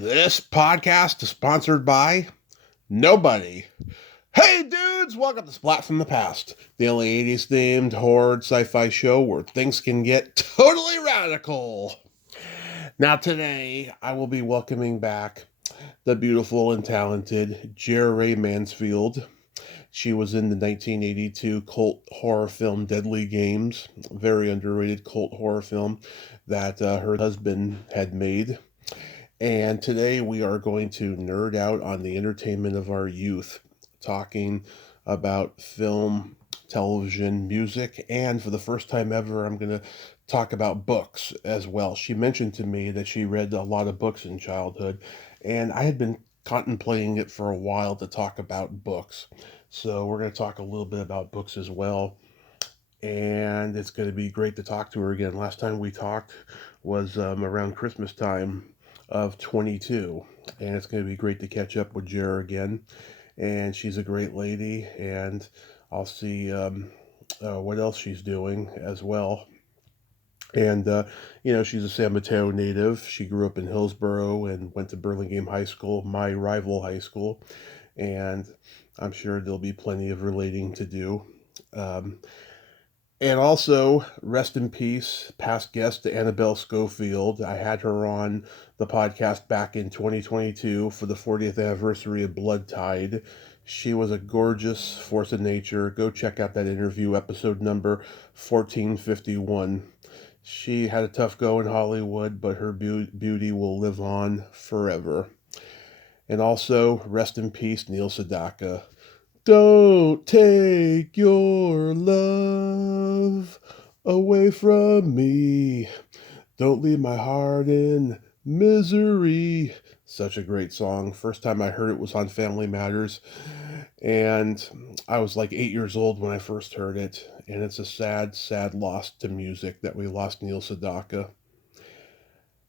This podcast is sponsored by nobody. Hey dudes, welcome to Splat from the Past, the only 80s themed horror sci-fi show where things can get totally radical. Now today, I will be welcoming back the beautiful and talented Jere Rae Mansfield. She was in the 1982 cult horror film Deadly Games, a very underrated cult horror film that her husband had made. And today we are going to nerd out on the entertainment of our youth, talking about film, television, music, and for the first time ever, I'm going to talk about books as well. She mentioned to me that she read a lot of books in childhood, and I had been contemplating it for a while to talk about books. So we're going to talk a little bit about books as well. And it's going to be great to talk to her again. Last time we talked was around Christmas time of 22, and it's going to be great to catch up with Jera again. And she's a great lady, and I'll see what else she's doing as well. And she's a San Mateo native. She grew up in Hillsboro and went to Burlingame High School, my rival high school, and I'm sure there'll be plenty of relating to do. Um, and also, rest in peace, past guest Annabelle Schofield. I had her on the podcast back in 2022 for the 40th anniversary of Blood Tide. She was a gorgeous force of nature. Go check out that interview, episode number 1451. She had a tough go in Hollywood, but her beauty will live on forever. And also, rest in peace, Neil Sedaka. Don't take your love away from me. Don't leave my heart in misery. Such a great song. First time I heard it was on Family Matters. And I was like 8 years old when I first heard it. And it's a sad, sad loss to music that we lost Neil Sedaka.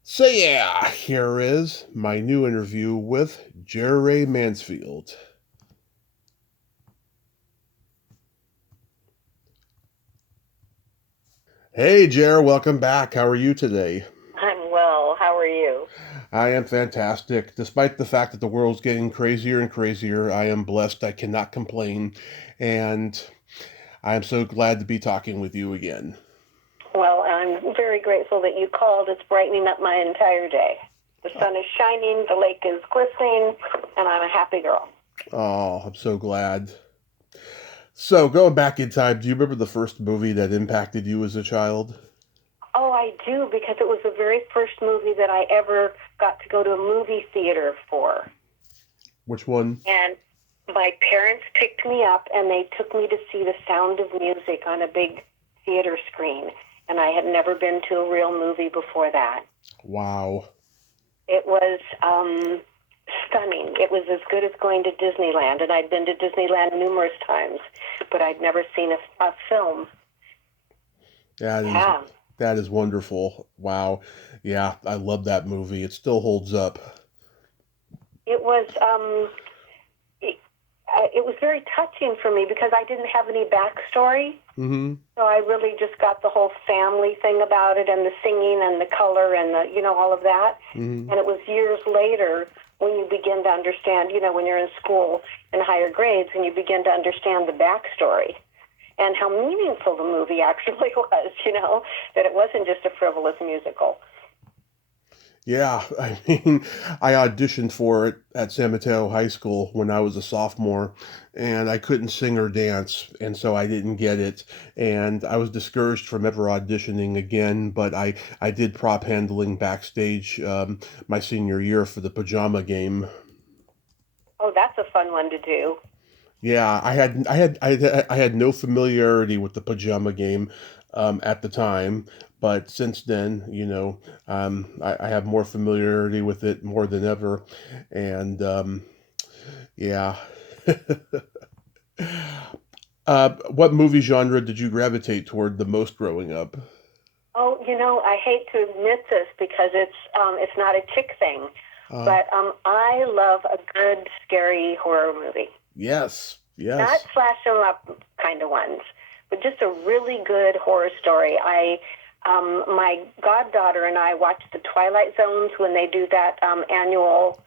So yeah, here is my new interview with Jere Rae Mansfield. Hey, Jer, welcome back. How are you today? I'm well. How are you? I am fantastic. Despite the fact that the world's getting crazier and crazier, I am blessed. I cannot complain. And I am so glad to be talking with you again. Well, I'm very grateful that you called. It's brightening up my entire day. The sun is shining, the lake is glistening, and I'm a happy girl. Oh, I'm so glad. So, going back in time, do you remember the first movie that impacted you as a child? Oh, I do, because it was the very first movie that I ever got to go to a movie theater for. Which one? And my parents picked me up, and they took me to see The Sound of Music on a big theater screen. And I had never been to a real movie before that. Wow. It was stunning. It was as good as going to Disneyland, and I'd been to Disneyland numerous times, but I'd never seen a film. That is wonderful. Wow. Yeah, I love that movie. It still holds up. It was it was very touching for me because I didn't have any backstory. Mm-hmm. So I really just got the whole family thing about it, and the singing and the color and all of that. Mm-hmm. And it was years later when you begin to understand, when you're in school in higher grades and you begin to understand the backstory and how meaningful the movie actually was, that it wasn't just a frivolous musical. Yeah, I mean, I auditioned for it at San Mateo High School when I was a sophomore, and I couldn't sing or dance, and so I didn't get it. And I was discouraged from ever auditioning again, but I did prop handling backstage my senior year for the pajama game. Oh, that's a fun one to do. Yeah, I had no familiarity with the pajama game at the time, but since then, I have more familiarity with it more than ever, and yeah. What movie genre did you gravitate toward the most growing up? Oh, I hate to admit this because it's not a chick thing, Uh, but I love a good scary horror movie. yes, Not yes. slash them up kind of ones, but just a really good horror story. My goddaughter and I watch the Twilight Zones when they do that annual,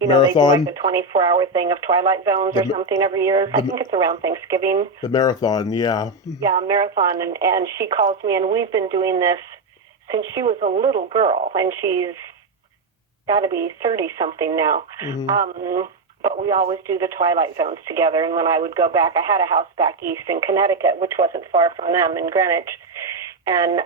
Marathon? they do like a 24-hour thing of Twilight Zones or something every year. I think it's around Thanksgiving. The marathon, yeah. Yeah, marathon. And she calls me, and we've been doing this since she was a little girl, and she's got to be 30-something now. But we always do the Twilight Zones together. And when I would go back, I had a house back east in Connecticut, which wasn't far from them in Greenwich. And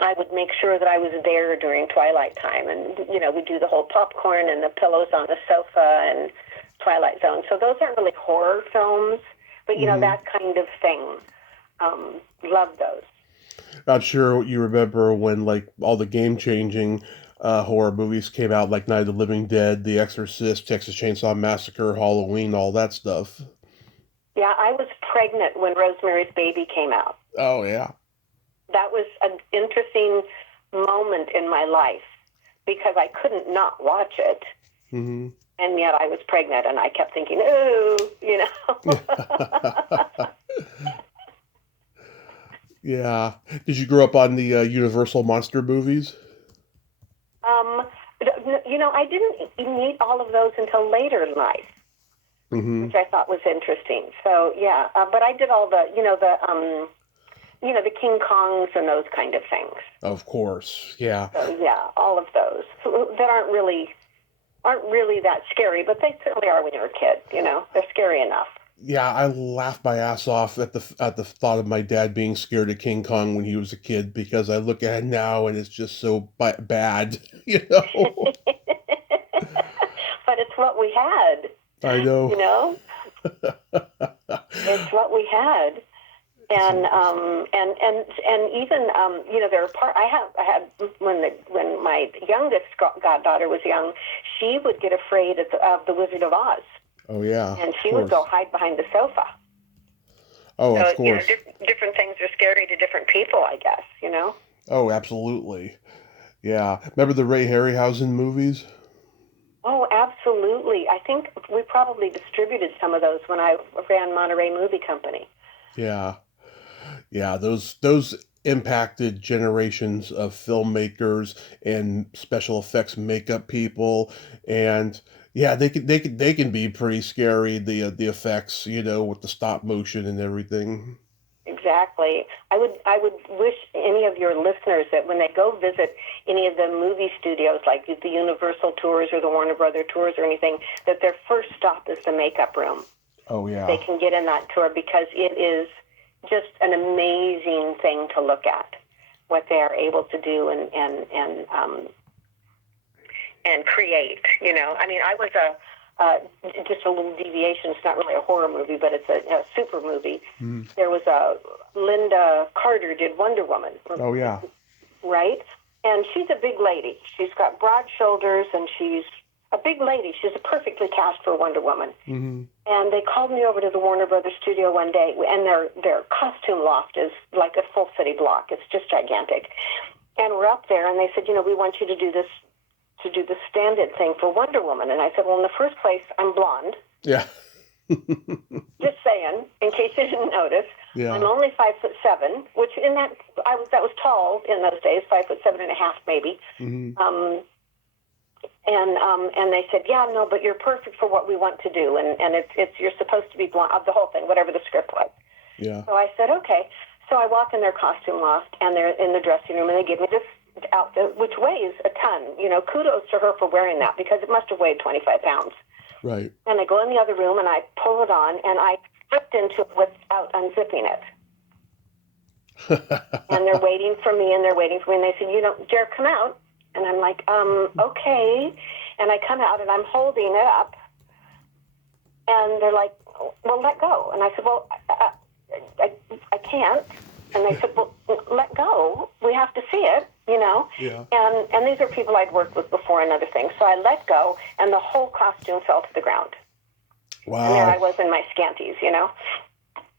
I would make sure that I was there during Twilight time. And, we do the whole popcorn and the pillows on the sofa and Twilight Zone. So those aren't really horror films, but, that kind of thing. Love those. I'm sure you remember when, like, all the game-changing horror movies came out, like Night of the Living Dead, The Exorcist, Texas Chainsaw Massacre, Halloween, all that stuff. Yeah, I was pregnant when Rosemary's Baby came out. Oh, yeah. That was an interesting moment in my life because I couldn't not watch it. Mm-hmm. And yet I was pregnant, and I kept thinking, ooh, Yeah. Did you grow up on the Universal monster movies? I didn't meet all of those until later in life, which I thought was interesting. So, yeah, but I did all the King Kongs and those kind of things. Of course, yeah. So, yeah, all of those that aren't really that scary, but they certainly are when you're a kid. They're scary enough. Yeah, I laughed my ass off at the thought of my dad being scared of King Kong when he was a kid, because I look at it now and it's just so bad, But it's what we had. I know. It's what we had. And even there are I had when my youngest goddaughter was young, she would get afraid of the Wizard of Oz. Oh yeah, and she would go hide behind the sofa. Oh, so, of course. Different things are scary to different people, I guess. Oh, absolutely. Yeah, remember the Ray Harryhausen movies? Oh, absolutely. I think we probably distributed some of those when I ran Monterey Movie Company. Yeah. Yeah, those impacted generations of filmmakers and special effects makeup people, and yeah, they can be pretty scary, the effects, with the stop motion and everything. Exactly. I would wish any of your listeners that when they go visit any of the movie studios, like the Universal tours or the Warner Brother tours or anything, that their first stop is the makeup room. Oh yeah. They can get in that tour because it is just an amazing thing to look at, what they are able to do and create. I mean, I was just a little deviation. It's not really a horror movie, but it's a super movie. Mm. There was Linda Carter did Wonder Woman. Oh yeah. Right, and she's a big lady. She's got broad shoulders, and she's a big lady. She's perfectly cast for Wonder Woman. Mm-hmm. And they called me over to the Warner Brothers studio one day, and their costume loft is like a full city block. It's just gigantic. And we're up there, and they said, we want you to do the stand-in thing for Wonder Woman. And I said, well, in the first place, I'm blonde. Yeah. Just saying, in case you didn't notice. Yeah. I'm only 5'7", which that was tall in those days, 5'7.5" maybe. Mm-hmm. And they said, yeah, no, but you're perfect for what we want to do, and it's you're supposed to be blonde, the whole thing, whatever the script was. Yeah. So I said, okay. So I walk in their costume loft, and they're in the dressing room, and they give me this outfit, which weighs a ton. Kudos to her for wearing that, because it must have weighed 25 pounds. Right. And I go in the other room, and I pull it on, and I slipped into it without unzipping it. And they're waiting for me, and they said, Jere, come out. And I'm like, okay. And I come out, and I'm holding it up. And they're like, well, let go. And I said, well, I can't. And they said, well, let go. We have to see it, Yeah. And these are people I'd worked with before and other things. So I let go, and the whole costume fell to the ground. Wow. And there I was in my scanties,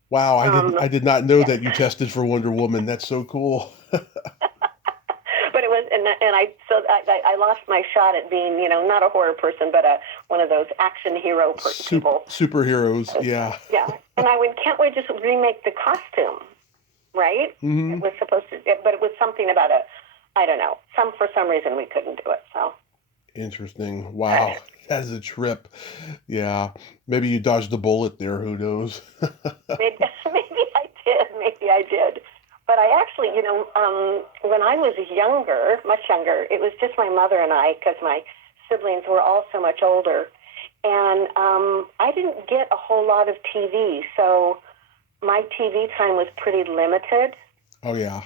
Wow, I did not know that you tested for Wonder Woman. That's so cool. But it was, and I lost my shot at being, not a horror person, but one of those action hero people. Superheroes, yeah. Yeah, and I can't we just remake the costume? right? Mm-hmm. It was supposed to, but it was something about I don't know, for some reason we couldn't do it. So Interesting. Wow. That is a trip. Yeah. Maybe you dodged a bullet there. Who knows? maybe, maybe I did. But I actually, when I was younger, much younger, it was just my mother and I, because my siblings were all so much older. And I didn't get a whole lot of TV, so my TV time was pretty limited. Oh, yeah.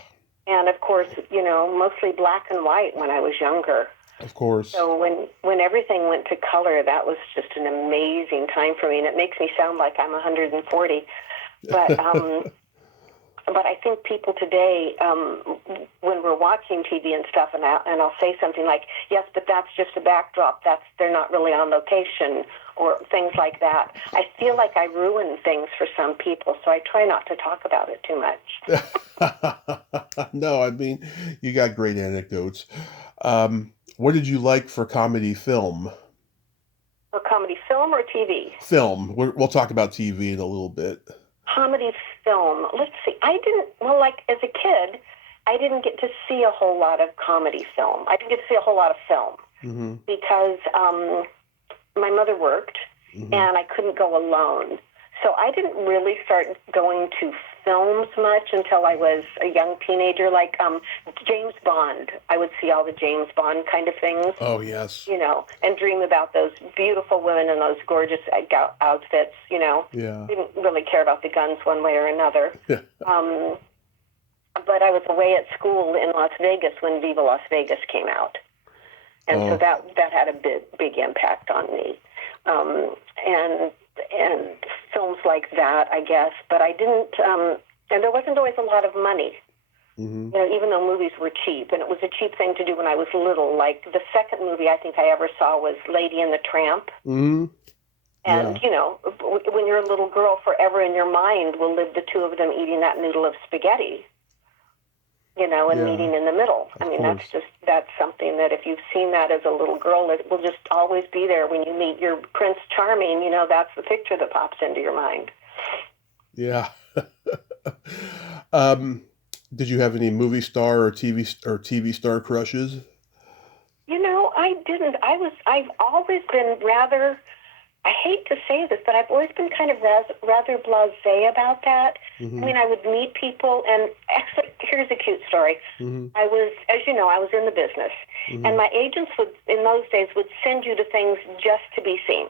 And, of course, mostly black and white when I was younger. Of course. So when everything went to color, that was just an amazing time for me. And it makes me sound like I'm 140. But but I think people today, when we're watching TV and stuff, and I'll say something like, yes, but that's just a backdrop. They're not really on location, or things like that. I feel like I ruin things for some people, so I try not to talk about it too much. No, I mean, you got great anecdotes. What did you like for comedy film? For comedy film or TV? Film. We'll talk about TV in a little bit. Comedy film. Let's see. As a kid, I didn't get to see a whole lot of comedy film. I didn't get to see a whole lot of film because my mother worked and I couldn't go alone. So I didn't really start going to films much until I was a young teenager, like James Bond. I would see all the James Bond kind of things. Oh, yes. And dream about those beautiful women in those gorgeous outfits, Yeah. Didn't really care about the guns one way or another. But I was away at school in Las Vegas when Viva Las Vegas came out. And so that had a big impact on me. And films like that, I guess. But I didn't, and there wasn't always a lot of money. Even though movies were cheap, and it was a cheap thing to do when I was little. Like the second movie I think I ever saw was Lady and the Tramp. And, when you're a little girl, forever in your mind will live the two of them eating that noodle of spaghetti, and meeting in the middle. I mean, that's something that if you've seen that as a little girl, it will just always be there. When you meet your Prince Charming, that's the picture that pops into your mind. Yeah. Did you have any movie star or TV star crushes? I didn't. I've always been rather, I hate to say this, but I've always been kind of rather blasé about that. I mean, I would meet people, and actually, here's a cute story. I was, as you know, I was in the business, and my agents in those days, would send you to things just to be seen.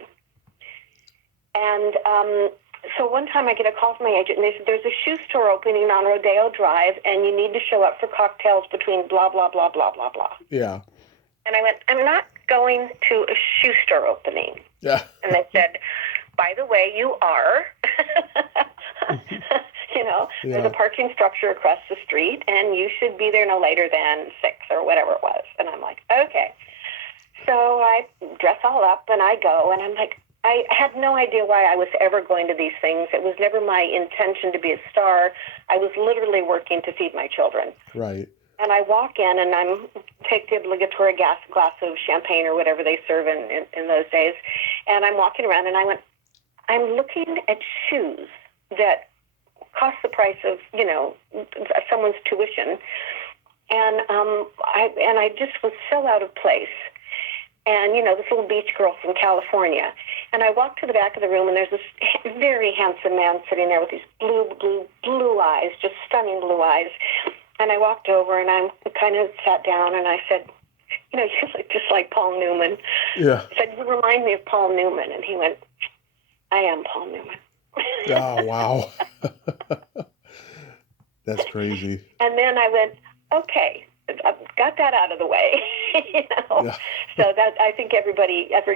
And so one time I get a call from my agent, and they said, there's a shoe store opening on Rodeo Drive, and you need to show up for cocktails between blah, blah, blah, blah, blah, blah. Yeah. And I went, I'm not going to a shoe store opening. Yeah. And they said, by the way, you are. There's a parking structure across the street, and you should be there no later than 6 or whatever it was. And I'm like, okay. So I dress all up, and I go, and I'm like, I had no idea why I was ever going to these things. It was never my intention to be a star. I was literally working to feed my children. Right. And I walk in, and take the obligatory glass of champagne or whatever they serve in those days. And I'm walking around, and I went, I'm looking at shoes that cost the price of, someone's tuition. And I just was so out of place. And, this little beach girl from California. And I walked to the back of the room, and there's this very handsome man sitting there with these blue eyes, just stunning blue eyes. And I walked over, and I kind of sat down, and I said, you look just like Paul Newman. Yeah. I said, you remind me of Paul Newman. And he went, I am Paul Newman. Oh, wow. That's crazy. And then I went, okay, I've got that out of the way. Yeah. So that, I think every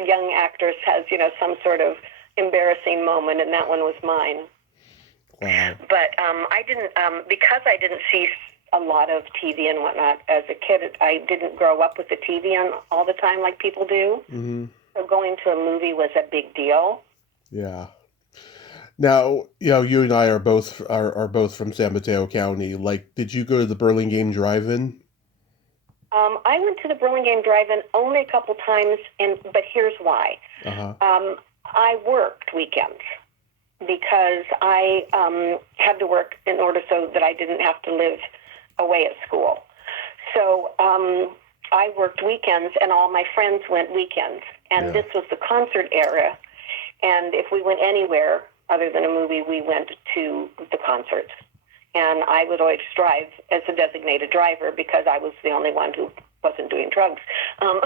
young actress has, some sort of embarrassing moment, and that one was mine. Wow. But I didn't, because I didn't see a lot of TV and whatnot as a kid, I didn't grow up with the TV on all the time like people do. So going to a movie was a big deal. Yeah. Now, you and I are both from San Mateo County. Like, did you go to the Burlingame Drive-In? I went to the Burlingame Drive-In only a couple times, but here's why. I worked weekends. because I had to work in order so that I didn't have to live away at school. So I worked weekends, and all my friends went weekends. And this was the concert era. And if we went anywhere other than a movie, we went to the concerts. And I would always drive as a designated driver because I was the only one who wasn't doing drugs. But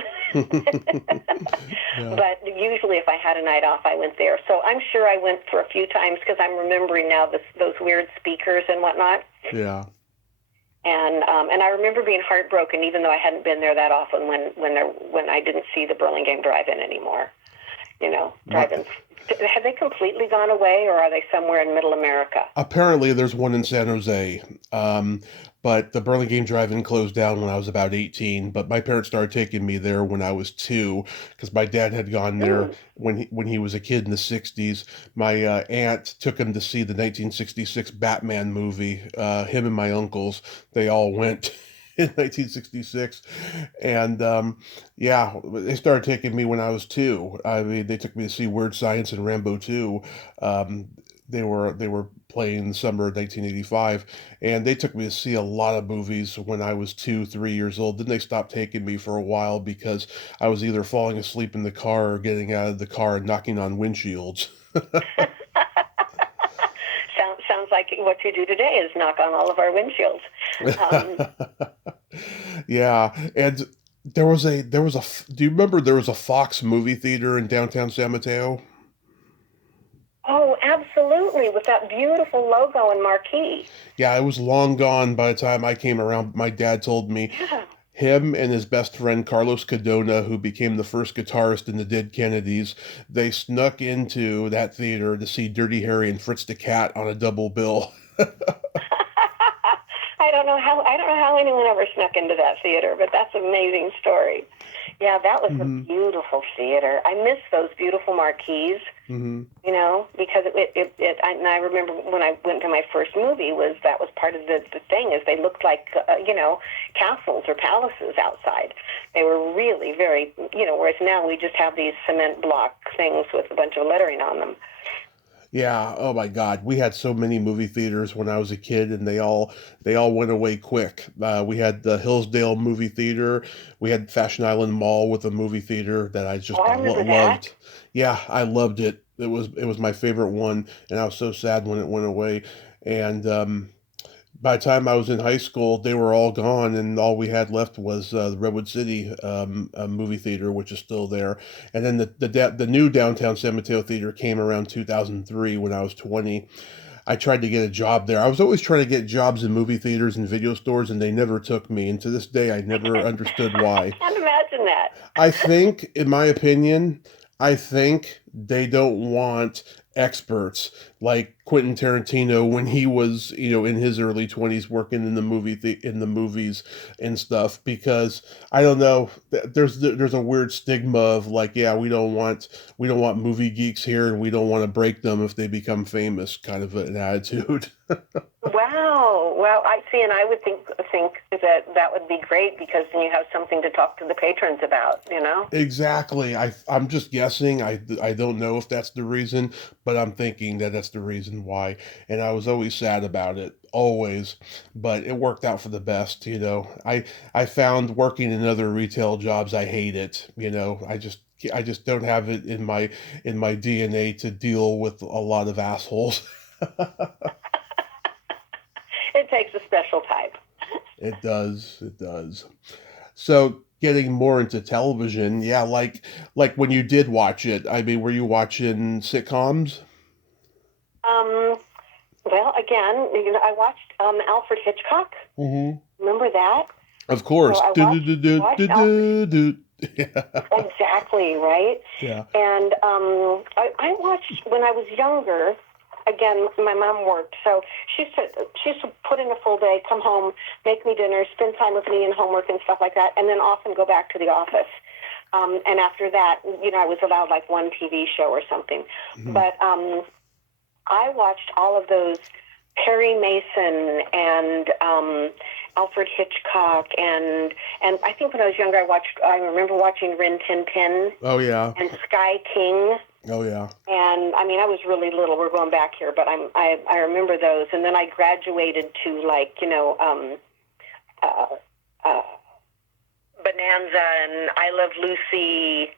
usually if I had a night off, I went there. So I'm sure I went for a few times because I'm remembering now those weird speakers and whatnot. Yeah. And I remember being heartbroken, even though I hadn't been there that often when I didn't see the Burlingame Drive-In anymore. You know, drive-ins. Have they completely gone away, or are they somewhere in Middle America? Apparently, there's one in San Jose, but the Burlingame Drive-In closed down when I was about 18. But my parents started taking me there when I was 2, because my dad had gone there when he was a kid in the 60s. My aunt took him to see the 1966 Batman movie. Him and my uncles, they all went in 1966, and they started taking me when I was 2. I mean, they took me to see Weird Science and Rambo 2. They were playing in the summer of 1985, and they took me to see a lot of movies when I was 2, 3 years old. Then they stopped taking me for a while because I was either falling asleep in the car or getting out of the car and knocking on windshields. Sounds like what you do today is knock on all of our windshields. Yeah, and do you remember there was a Fox movie theater in downtown San Mateo? Oh, absolutely, with that beautiful logo and marquee. Yeah, it was long gone by the time I came around. My dad told me him and his best friend Carlos Cadona, who became the first guitarist in the Dead Kennedys, they snuck into that theater to see Dirty Harry and Fritz the Cat on a double bill. I don't know how anyone ever snuck into that theater, but that's an amazing story. Yeah, that was a beautiful theater. I miss those beautiful marquees. You know, because I remember when I went to my first movie that was part of the thing, is they looked like castles or palaces outside. They were really very, whereas now we just have these cement block things with a bunch of lettering on them. Yeah, oh my God. We had so many movie theaters when I was a kid, and they all went away quick. We had the Hillsdale movie theater. We had Fashion Island Mall with a movie theater that I just I remember loved. that. Yeah, I loved it. It was my favorite one, and I was so sad when it went away. And by the time I was in high school, they were all gone, and all we had left was the Redwood City movie theater, which is still there. And then the new downtown San Mateo theater came around 2003 when I was 20. I tried to get a job there. I was always trying to get jobs in movie theaters and video stores, and they never took me. And to this day, I never understood why. I can't imagine that. I think, in my opinion, I think they don't want experts like Quentin Tarantino when he was, in his early 20s working in the in the movies and stuff, because I don't know, there's a weird stigma of like, yeah, we don't want movie geeks here, and we don't want to break them if they become famous, kind of an attitude. Wow. I see, and I would think that would be great, because then you have something to talk to the patrons about, Exactly. I'm just guessing. I don't know if that's the reason, but I'm thinking that that's the reason why. And I was always sad about it, always, but it worked out for the best. I found working in other retail jobs, I hate it. I just don't have it in my DNA to deal with a lot of assholes. It takes a special type. It does. It does. So getting more into television, yeah, like when you did watch it, I mean, were you watching sitcoms? Well, again, I watched Alfred Hitchcock. Mm-hmm. Remember that? Of course. So I Do, do, do, do, watched do, Alfred. do, do. Yeah. Exactly, right? Yeah. And I watched when I was younger. Again, my mom worked, so she used to put in a full day, come home, make me dinner, spend time with me and homework and stuff like that, and then often go back to the office. And after that, I was allowed like one TV show or something. Mm-hmm. But I watched all of those Perry Mason and Alfred Hitchcock, and I think when I was younger, I remember watching Rin Tin Tin. Oh yeah. And Sky King. Oh yeah. And I mean, I was really little. We're going back here, but I remember those. And then I graduated to like, uh, uh, Bonanza and I Love Lucy,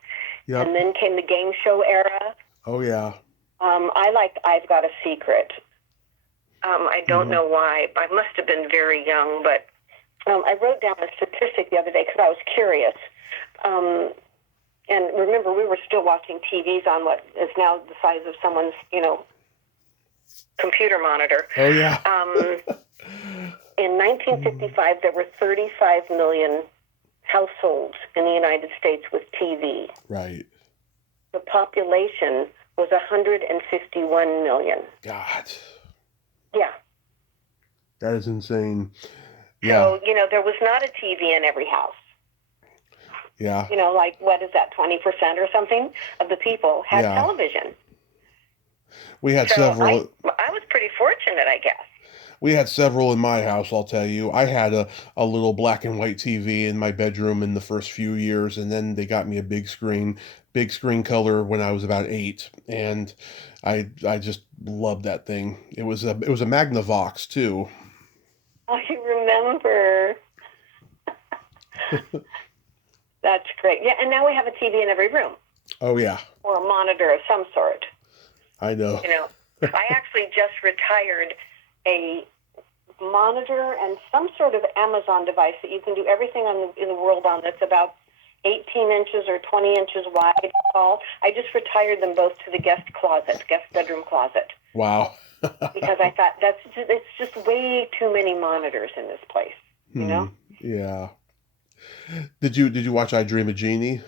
Yep. and then came the game show era. Oh yeah. I liked I've Got a Secret. I don't Mm-hmm. know why. I must have been very young, but I wrote down a statistic the other day because I was curious. And remember, we were still watching TVs on what is now the size of someone's, computer monitor. Oh yeah. In 1955, there were 35 million households in the United States with TV. Right. The population was 151 million. God. Yeah. That is insane. Yeah. So, there was not a TV in every house. Yeah. Like, what is that, 20% or something of the people had television. We had so several. I was pretty fortunate, I guess. We had several in my house, I'll tell you. I had a little black and white TV in my bedroom in the first few years, and then they got me a big screen color when I was about 8, and I just loved that thing. It was a Magnavox too. I remember. That's great. Yeah, and now we have a TV in every room. Oh yeah. Or a monitor of some sort. I know. I actually just retired a monitor and some sort of Amazon device that you can do everything in the world on that's about 18 inches or 20 inches wide tall. I just retired them both to the guest bedroom closet. Wow. Because I thought it's just way too many monitors in this place, Yeah. Did you watch I Dream of Jeannie?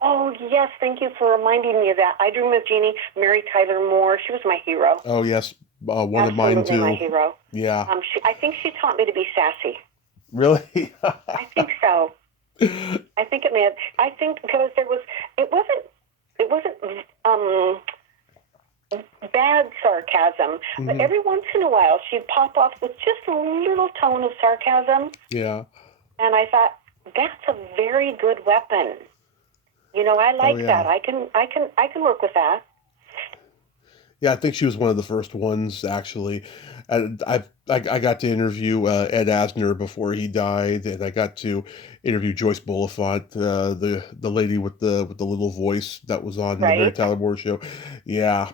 Oh, yes. Thank you for reminding me of that. I Dream of Jeannie, Mary Tyler Moore. She was my hero. Oh, yes. One Absolutely of mine, too. My hero. Yeah. I think she taught me to be sassy. Really? I think so. I think because it wasn't bad sarcasm, but every once in a while she'd pop off with just a little tone of sarcasm. Yeah. And I thought, that's a very good weapon. I like that. I can work with that. Yeah, I think she was one of the first ones, actually. And I got to interview Ed Asner before he died, and I got to interview Joyce Bulifant, the lady with the little voice that was on the Mary Tyler Moore show. Yeah,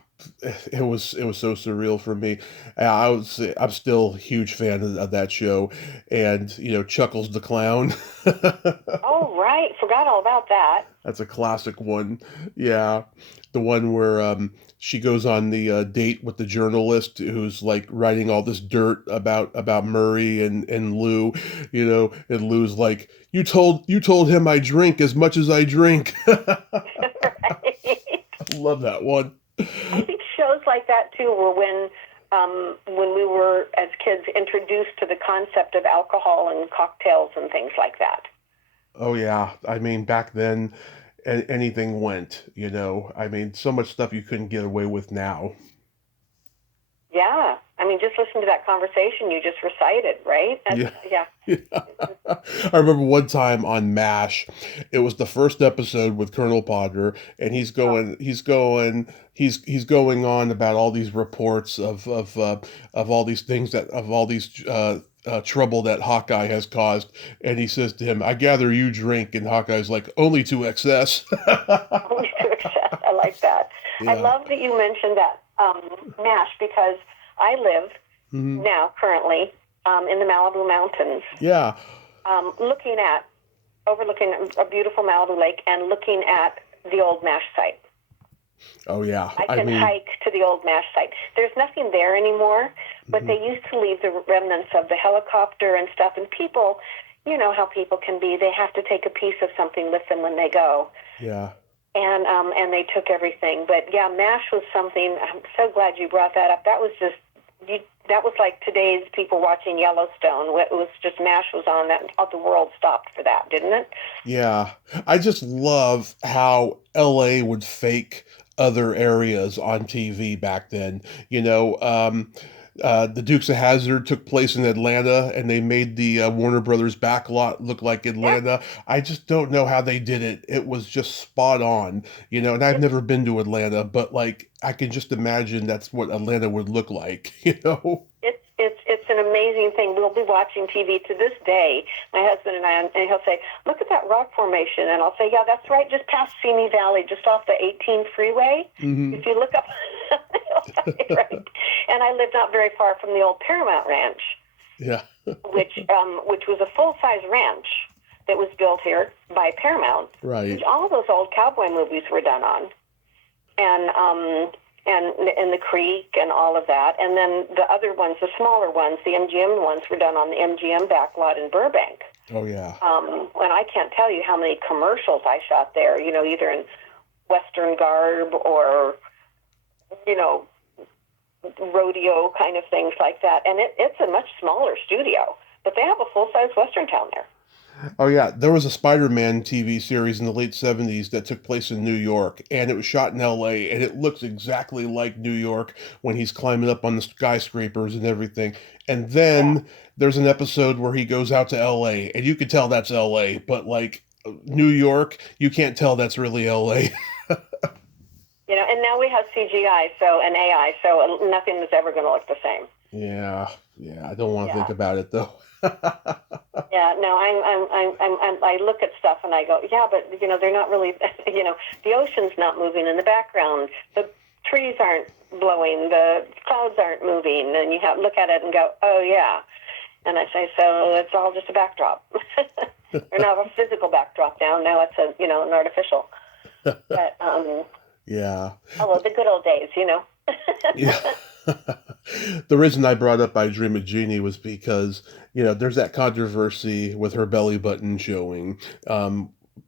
it was so surreal for me. I'm still a huge fan of that show, and Chuckles the Clown. Oh right, forgot all about that. That's a classic one. Yeah, the one where she goes on the date with the journalist who's like writing all this dirt about Murray and Lou, and Lou's like, you told him I drink as much as I drink. Right. I love that one. I think shows like that too were when we were as kids introduced to the concept of alcohol and cocktails and things like that. Oh yeah, I mean back then anything went, I mean so much stuff you couldn't get away with now. Yeah, I mean just listen to that conversation you just recited, right? Yeah. I remember one time on MASH, it was the first episode with Colonel Potter, and he's going on about all these reports of all these things of all these trouble that Hawkeye has caused, and he says to him, "I gather you drink," and Hawkeye's like, "Only to excess." Only to excess. I like that. Yeah. I love that you mentioned that MASH because I live now currently in the Malibu Mountains. Yeah. Overlooking a beautiful Malibu lake and looking at the old MASH site. Oh, yeah. I can hike to the old MASH site. There's nothing there anymore, but they used to leave the remnants of the helicopter and stuff. And people, you know how people can be. They have to take a piece of something with them when they go. Yeah. And they took everything. But, yeah, MASH was something. I'm so glad you brought that up. That was just... that was like today's people watching Yellowstone. It was just MASH was on that. The world stopped for that, didn't it? Yeah. I just love how LA would fake other areas on TV back then. The Dukes of Hazzard took place in Atlanta, and they made the Warner Brothers backlot look like Yeah. Atlanta. I just don't know how they did it. It was just spot on, you know. And I've never been to Atlanta, but like I can just imagine that's what Atlanta would look like, you know. It's an amazing thing. We'll be watching TV to this day, my husband and I, and he'll say, "Look at that rock formation," and I'll say, "Yeah, that's right, just past Simi Valley, just off the 18 freeway. Mm-hmm. If you look up, right." And I lived not very far from the old Paramount Ranch, Yeah. which was a full size ranch that was built here by Paramount, Right. which all of those old cowboy movies were done on, and in the creek and all of that. And then the other ones, the smaller ones, the MGM ones, were done on the MGM backlot in Burbank. Oh yeah. And I can't tell you how many commercials I shot there, you know, either in Western garb or, you know, rodeo kind of things like that. And it's a much smaller studio, but they have a full-size Western town there. Oh yeah, there was a Spider-Man TV series in the late 70s that took place in New York, and it was shot in LA, and it looks exactly like New York when he's climbing up on the skyscrapers and everything. And then there's an episode where he goes out to LA, and you can tell that's LA, but like New York, you can't tell that's really LA. You know, and now we have CGI, and AI, so nothing is ever going to look the same. Yeah, I don't want to think about it though. Yeah, no, I look at stuff and I go, yeah, but you know, they're not really, you know, the ocean's not moving in the background, the trees aren't blowing, the clouds aren't moving, and you have look at it and go, oh yeah, and I say, so it's all just a backdrop, or not a physical backdrop now. Now it's an artificial. But Yeah. oh, the good old days, you know. Yeah. The reason I brought up I Dream of Jeannie was because, you know, there's that controversy with her belly button showing.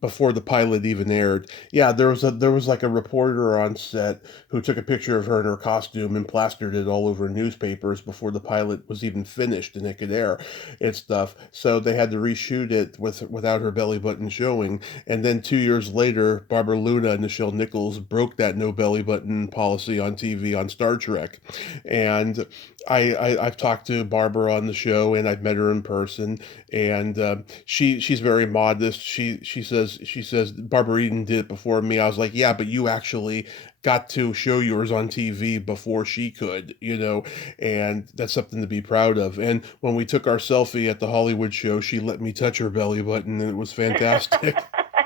Before the pilot even aired. Yeah, there was like a reporter on set who took a picture of her in her costume and plastered it all over newspapers before the pilot was even finished and it could air and stuff. So they had to reshoot it without her belly button showing. And then 2 years later, Barbara Luna and Nichelle Nichols broke that no belly button policy on TV on Star Trek. And I've talked to Barbara on the show, and I've met her in person, and she's very modest. She says Barbara Eden did it before me. I was like, yeah, but you actually got to show yours on TV before she could, you know, and that's something to be proud of. And when we took our selfie at the Hollywood show, she let me touch her belly button, and it was fantastic.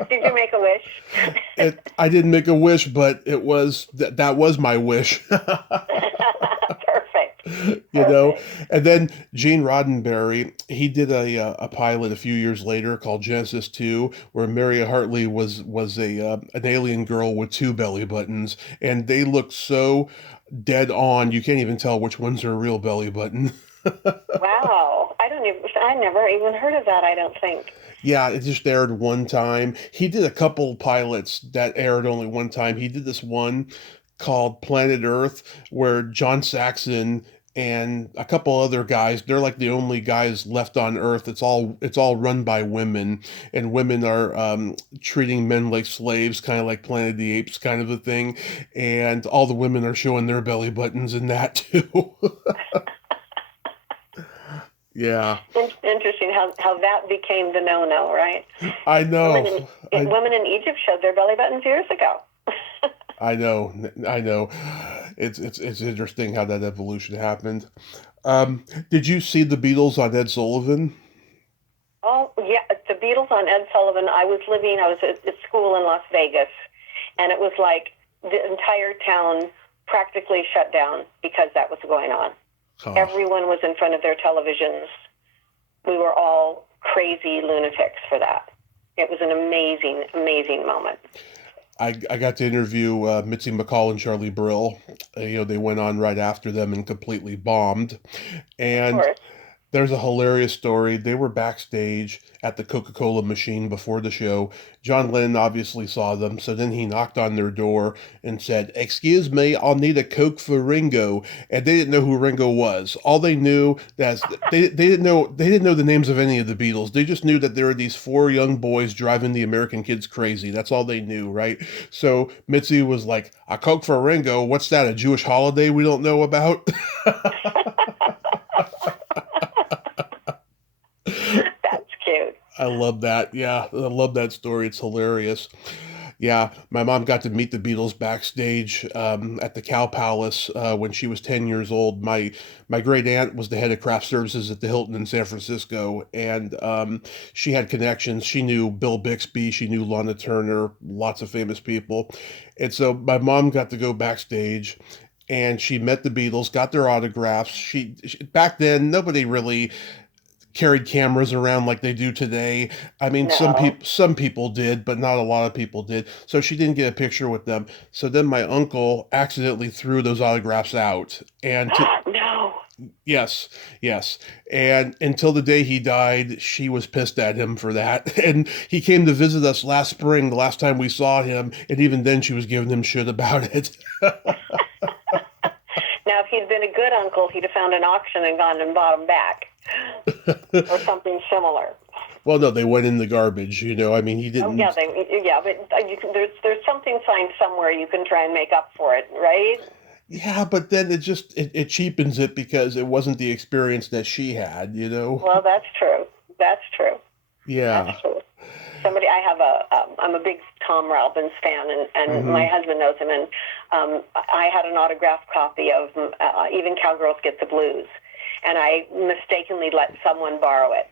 Did you make a wish? I didn't make a wish, but it was that was my wish. You know, and then Gene Roddenberry, he did a pilot a few years later called Genesis 2, where Mary Hartley was an alien girl with two belly buttons, and they look so dead on you can't even tell which one's her real belly button. Wow, I never even heard of that. I don't think. Yeah, it just aired one time. He did a couple pilots that aired only one time. He did this one called Planet Earth, where John Saxon and a couple other guys, they're like the only guys left on Earth. It's all run by women, and women are treating men like slaves, kind of like Planet of the Apes kind of a thing. And all the women are showing their belly buttons in that too. Yeah. Interesting how that became the no-no, right? I know. Women in Egypt showed their belly buttons years ago. I know. It's interesting how that evolution happened. Did you see the Beatles on Ed Sullivan? Oh yeah, the Beatles on Ed Sullivan. I was at school in Las Vegas, and it was like the entire town practically shut down because that was going on. Oh. Everyone was in front of their televisions. We were all crazy lunatics for that. It was an amazing, amazing moment. I got to interview Mitzi McCall and Charlie Brill. You know, they went on right after them and completely bombed. And there's a hilarious story. They were backstage at the Coca-Cola machine before the show. John Lennon obviously saw them, so then he knocked on their door and said, "Excuse me, I'll need a Coke for Ringo." And they didn't know who Ringo was. All they knew that they didn't know the names of any of the Beatles. They just knew that there were these four young boys driving the American kids crazy. That's all they knew, right? So Mitzi was like, "A Coke for Ringo? What's that? A Jewish holiday we don't know about?" I love that. Yeah, I love that story. It's hilarious. Yeah, my mom got to meet the Beatles backstage at the Cow Palace when she was 10 years old. My great aunt was the head of craft services at the Hilton in San Francisco, and she had connections. She knew Bill Bixby, she knew Lana Turner, lots of famous people. And so my mom got to go backstage. And she met the Beatles, got their autographs. She back then nobody really carried cameras around like they do today. I mean, No. some people did, but not a lot of people did. So she didn't get a picture with them. So then my uncle accidentally threw those autographs out. And to No. yes, yes. And until the day he died, she was pissed at him for that. And he came to visit us last spring, the last time we saw him, and even then she was giving him shit about it. Now, if he'd been a good uncle, he'd have found an auction and gone and bought them back, or something similar. Well, no, they went in the garbage, you know. I mean, he Oh didn't. yeah, but you can, there's something signed somewhere you can try and make up for it, right? Yeah, but then it cheapens it because it wasn't the experience that she had, you know. Well, that's true. That's true. Yeah. That's true. I'm a big Tom Robbins fan, and Hmm. my husband knows him, and I had an autographed copy of Even Cowgirls Get the Blues, and I mistakenly let someone borrow it.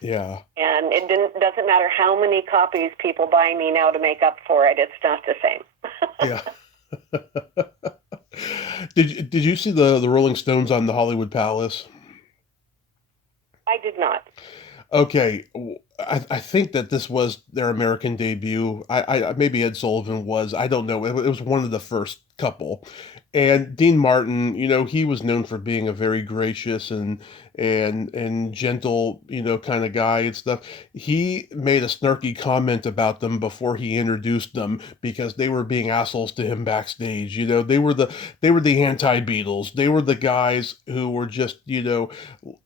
Yeah. And doesn't matter how many copies people buy me now to make up for it, it's not the same. Yeah. Did you see the Rolling Stones on the Hollywood Palace? I did not. Okay, I think that this was their American debut. Maybe Ed Sullivan was. I don't know. It was one of the first couple. And Dean Martin, you know, he was known for being a very gracious and gentle, you know, kind of guy and stuff. He made a snarky comment about them before he introduced them because they were being assholes to him backstage. You know, they were the anti-Beatles. They were the guys who were just, you know,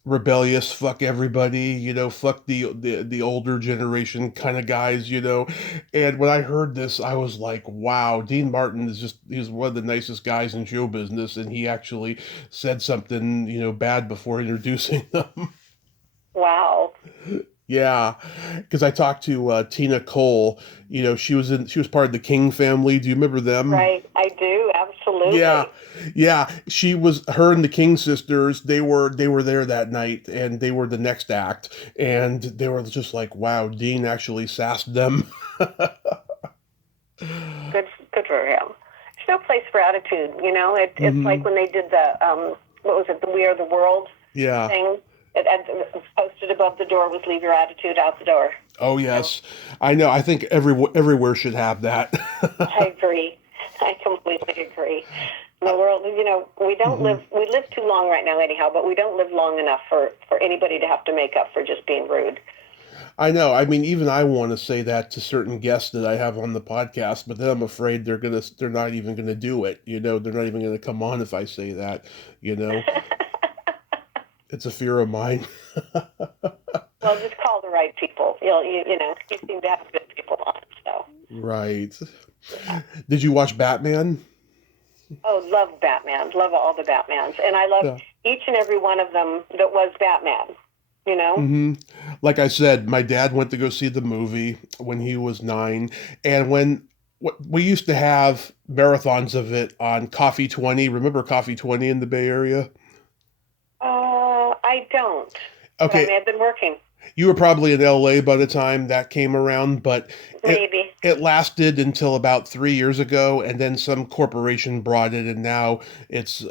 rebellious, fuck everybody, you know, fuck the older generation kind of guys, you know. And when I heard this, I was like, wow, Dean Martin he's one of the nicest guys in show business, and he actually said something, you know, bad before introducing them. Wow. Yeah, because I talked to Tina Cole. You know, she was part of the King family. Do you remember them? Right. I do. Yeah, Absolutely. yeah. She was her and the King sisters. They were there that night, and they were the next act, and they were just like, "Wow, Dean actually sassed them." Good for him. There's no place for attitude. You know, it's like Hmm. when they did the what was it, the We Are the World Yeah. thing. It posted above the door was "Leave your attitude out the door." Oh So yes, I know. I think everywhere should have that. I agree. I completely agree. In the world, you know, Hmm. we live too long right now anyhow, but we don't live long enough for anybody to have to make up for just being rude. I know. I mean, even I want to say that to certain guests that I have on the podcast, but then I'm afraid they're not even gonna do it. You know, they're not even gonna come on if I say that. You know, it's a fear of mine. Well, just call the right people. You know, you seem to have good people on, so. Right. Did you watch Batman? Oh, love Batman. Love all the Batmans. And I love Yeah. each and every one of them that was Batman, you know? Hmm. Like I said, my dad went to go see the movie when he was 9, and we used to have marathons of it on Coffee 20. Remember Coffee 20 in the Bay Area? I don't. But I Okay, may have been working. you were probably in LA by the time that came around, but Maybe. it lasted until about 3 years ago, and then some corporation brought it, and now it's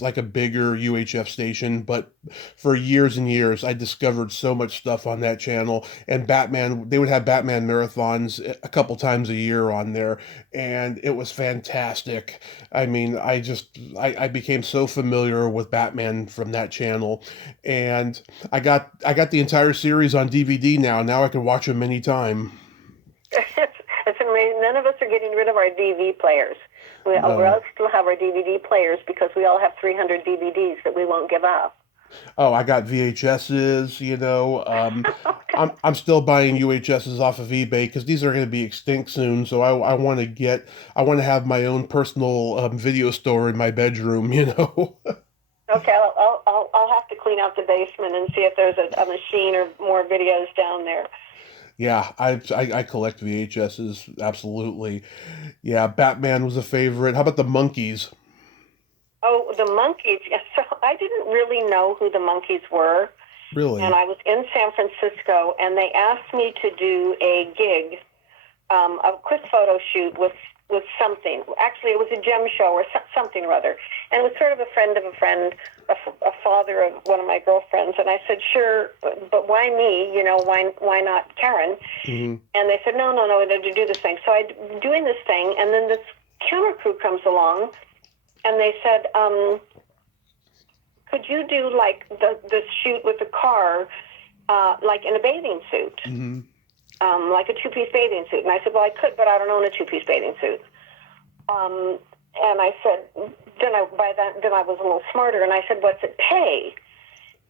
like a bigger UHF station. But for years and years, I discovered so much stuff on that channel, and Batman. They would have Batman marathons a couple times a year on there, and it was fantastic. I mean, I became so familiar with Batman from that channel, and I got the entire series on DVD now. Now I can watch them anytime. It's amazing. None of us are getting rid of our DV players. We No. all still have our DVD players because we all have 300 DVDs that we won't give up. Oh, I got VHSs, you know. I'm still buying UHSs off of eBay because these are going to be extinct soon. So I want to have my own personal video store in my bedroom, you know. Okay, I'll have to clean out the basement and see if there's a machine or more videos down there. Yeah, I collect VHSs, absolutely. Yeah, Batman was a favorite. How about the Monkees? Oh, the Monkees. Yeah, so I didn't really know who the Monkees were, and Really? I was in San Francisco, and they asked me to do a gig, a quick photo shoot with something. Actually, it was a gem show or something or other, and it was sort of a friend of a friend, a father of one of my girlfriends. And I said, sure, but why me? You know, why not Karen? Hmm. And they said, no, to do this thing. So I'm doing this thing, and then this camera crew comes along, and they said, could you do like the shoot with the car, like in a bathing suit, Hmm. like a two-piece bathing suit? And I said, well, I could, but I don't own a two-piece bathing suit. And I said, then I was a little smarter, and I said, what's it pay?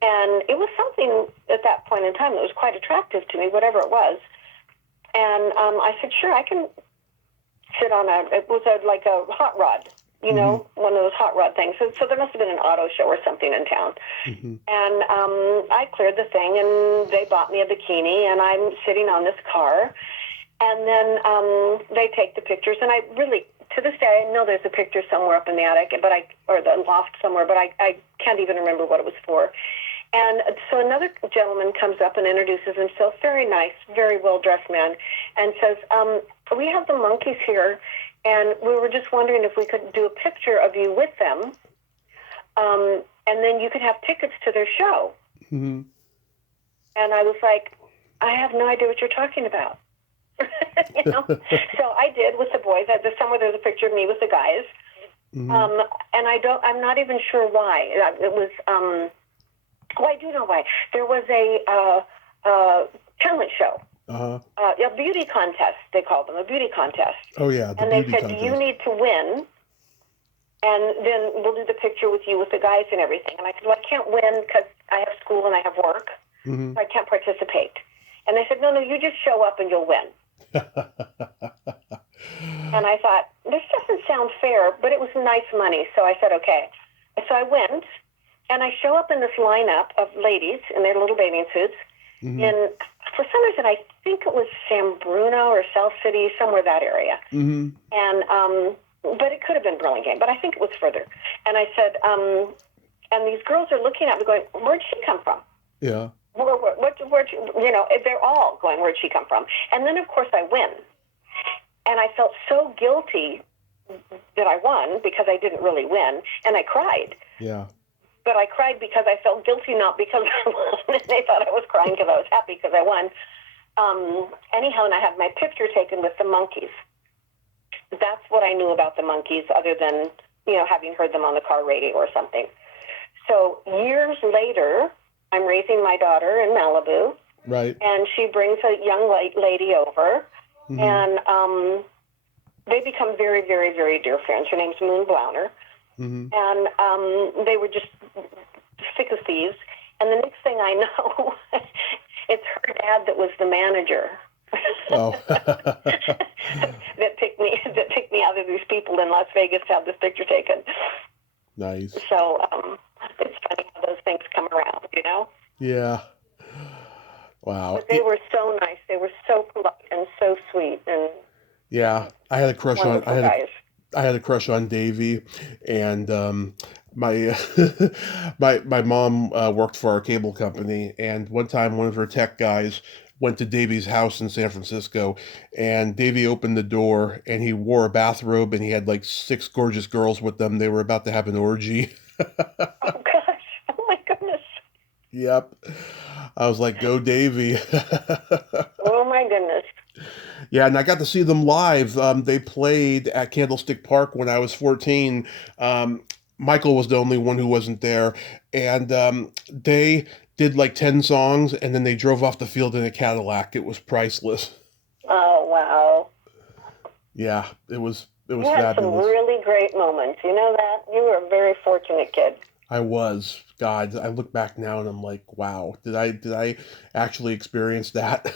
And it was something at that point in time that was quite attractive to me, whatever it was. And I said, sure, I can sit on it was like a hot rod, you know, one of those hot rod things. So there must have been an auto show or something in town. Hmm. And I cleared the thing, and they bought me a bikini, and I'm sitting on this car. And then they take the pictures, and I really, to this day, I know there's a picture somewhere up in the attic, or the loft somewhere, but I can't even remember what it was for. And so another gentleman comes up and introduces himself, very nice, very well-dressed man, and says, we have the Monkees here, and we were just wondering if we could do a picture of you with them, and then you could have tickets to their show. Hmm. And I was like, I have no idea what you're talking about. You know? So I did with the boys. Somewhere there's a picture of me with the guys. Hmm. And I'm not even sure why. It was, well, I do know why. There was a talent show. Uh-huh. A beauty contest, they called them, a beauty contest. Oh, yeah, the And they beauty said, contest. you need to win, and then we'll do the picture with you with the guys and everything. And I said, well, I can't win because I have school and I have work, Hmm. so I can't participate. And they said, no, you just show up and you'll win. And I thought, this doesn't sound fair, but it was nice money, so I said, okay. And so I went, and I show up in this lineup of ladies in their little bathing suits, and for some reason, I think it was San Bruno or South City, somewhere that area. Hmm. And but it could have been Burlingame, but I think it was further. And I said, and these girls are looking at me going, where'd she come from? Yeah. Where'd you know, they're all going, where'd she come from? And then, of course, I win. And I felt so guilty that I won because I didn't really win, and I cried. Yeah. But I cried because I felt guilty, not because I won. They thought I was crying because I was happy because I won. Anyhow, and I had my picture taken with the Monkees. That's what I knew about the Monkees, other than, you know, having heard them on the car radio or something. So years later, I'm raising my daughter in Malibu, Right. and she brings a young lady over, Hmm. and they become very, very, very dear friends. Her name's Moon Blauner. Hmm. And they were just thick as thieves. And the next thing I know, it's her dad that was the manager. Oh. that picked me out of these people in Las Vegas to have this picture taken. Nice. So it's funny how those things come around, you know. Yeah. Wow. But they were so nice. They were so polite and so sweet and Yeah, I had a crush on wonderful guys. I had a crush on Davy, and my my mom worked for our cable company, and one time one of her tech guys went to Davy's house in San Francisco, and Davy opened the door, and he wore a bathrobe, and he had like 6 gorgeous girls with them. They were about to have an orgy. Oh gosh! Oh my goodness! Yep. I was like, go Davy. Oh my goodness! Yeah, and I got to see them live. They played at Candlestick Park when I was 14. Michael was the only one who wasn't there. And they did like 10 songs, and then they drove off the field in a Cadillac. It was priceless. Oh wow! Yeah, it was You had some fabulous. really great moments. You know that? You were a very fortunate kid. I was. God, I look back now and I'm like, wow, did I actually experience that?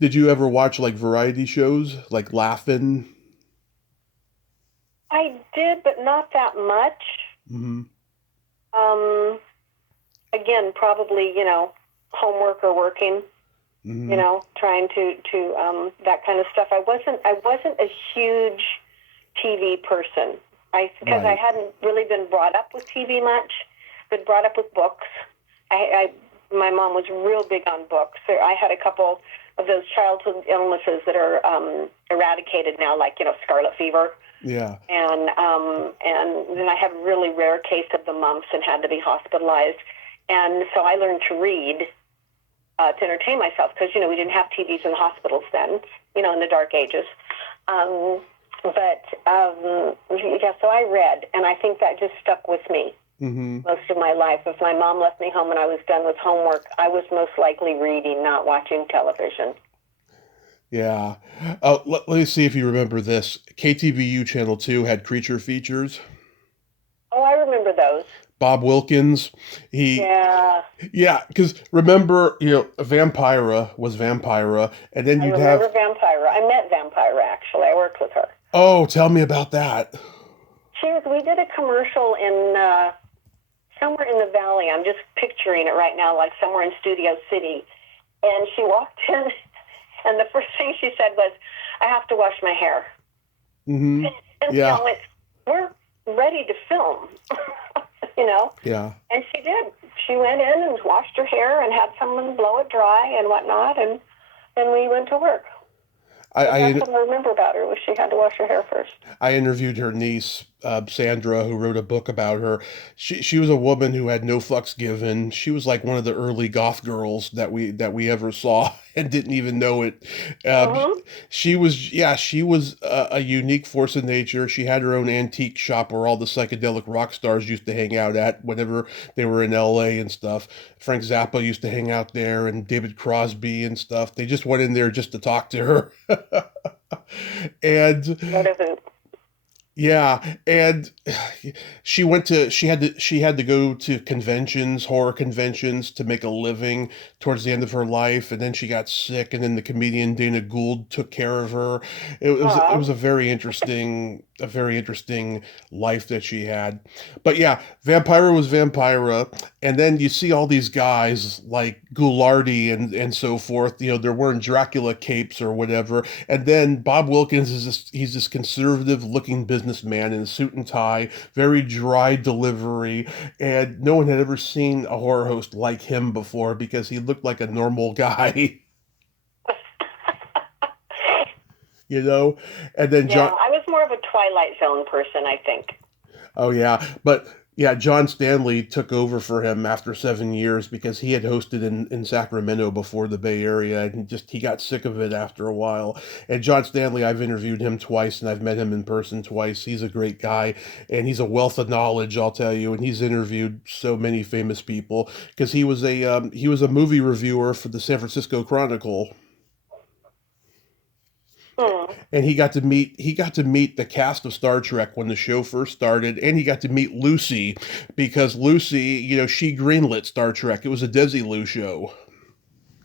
Did you ever watch like variety shows like Laugh-In? I did, but not that much. Mm-hmm. Um, Again, probably, homework or working, Mm-hmm. trying to that kind of stuff. I wasn't a huge TV person. Because I Right. hadn't really been brought up with TV much, but brought up with books. My mom was real big on books. So I had a couple of those childhood illnesses that are eradicated now, like scarlet fever, Yeah. and then I had a really rare case of the mumps and had to be hospitalized. And so I learned to read to entertain myself because we didn't have TVs in the hospitals then, in the dark ages. Yeah, so I read, and I think that just stuck with me Mm-hmm. most of my life. If my mom left me home and I was done with homework, I was most likely reading, not watching television. Yeah. Let me see if you remember this. KTVU Channel 2 had creature features. Oh, I remember those. Bob Wilkins, he, Yeah, yeah, because remember, Vampira was Vampira, and then I you'd remember have, Vampira. I met Vampira, actually. I worked with her. oh, tell me about that. We did a commercial in somewhere in the valley. I'm just picturing it right now, like somewhere in Studio City. And she walked in, and the first thing she said was, "I have to wash my hair." Mm-hmm. And we Yeah. all went, "We're ready to film," Yeah. And she did. She went in and washed her hair and had someone blow it dry and whatnot, and then we went to work. I, But that's I what I remember about her was she had to wash her hair first. I interviewed her niece, Sandra, who wrote a book about her. She was a woman who had no fucks given. She was like one of the early goth girls that we ever saw and didn't even know it. Um, Mm-hmm. she was a unique force of nature. She had her own antique shop where all the psychedelic rock stars used to hang out at whenever they were in L.A. and stuff. Frank Zappa used to hang out there, and David Crosby and stuff. They just went in there just to talk to her. And What a hoot. yeah, and she had to go to conventions, horror conventions, to make a living towards the end of her life, and then she got sick, and then the comedian Dana Gould took care of her. It was Aw. a very interesting life that she had. But yeah, Vampira was Vampira, and then you see all these guys like Ghoulardi and so forth. They're wearing Dracula capes or whatever, and then Bob Wilkins he's this conservative looking businessman in a suit and tie, very dry delivery, and no one had ever seen a horror host like him before because he looked like a normal guy, you know? And then Yeah, John, I was more of a Twilight Zone person, I think. oh yeah, but yeah, John Stanley took over for him after 7 years because he had hosted in Sacramento before the Bay Area, and he got sick of it after a while. And John Stanley, I've interviewed him twice, and I've met him in person twice. He's a great guy, and he's a wealth of knowledge, I'll tell you. And he's interviewed so many famous people because he was a movie reviewer for the San Francisco Chronicle, Hmm. and he got to meet the cast of Star Trek when the show first started, and he got to meet Lucy because Lucy, she greenlit Star Trek. It was a Desilu show.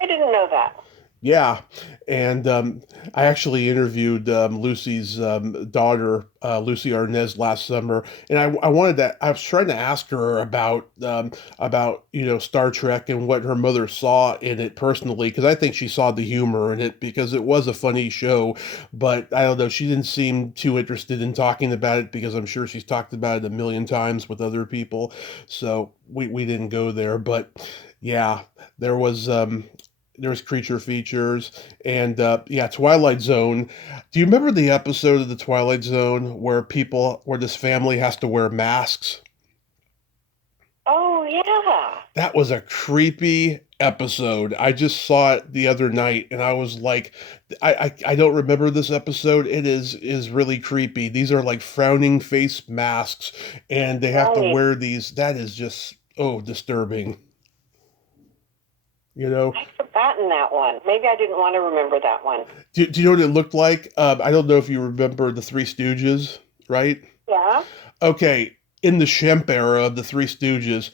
I didn't know that. Yeah, and I actually interviewed Lucy's daughter, Lucy Arnaz, last summer, and I wanted that. I was trying to ask her about Star Trek and what her mother saw in it personally, because I think she saw the humor in it because it was a funny show, but I don't know. She didn't seem too interested in talking about it because I'm sure she's talked about it a million times with other people, so we didn't go there. But yeah, there was. There's creature features and yeah, Twilight Zone. Do you remember the episode of the Twilight Zone where this family has to wear masks? Oh, yeah. That was a creepy episode. I just saw it the other night and I was like, I don't remember this episode. It is really creepy. These are like frowning face masks and they have to Right. wear these. That is just, oh, disturbing. You know, I'd forgotten that one. Maybe I didn't want to remember that one. do you know what it looked like? I don't know if you remember the Three Stooges, right? Yeah? Okay, in the Shemp era of the Three Stooges,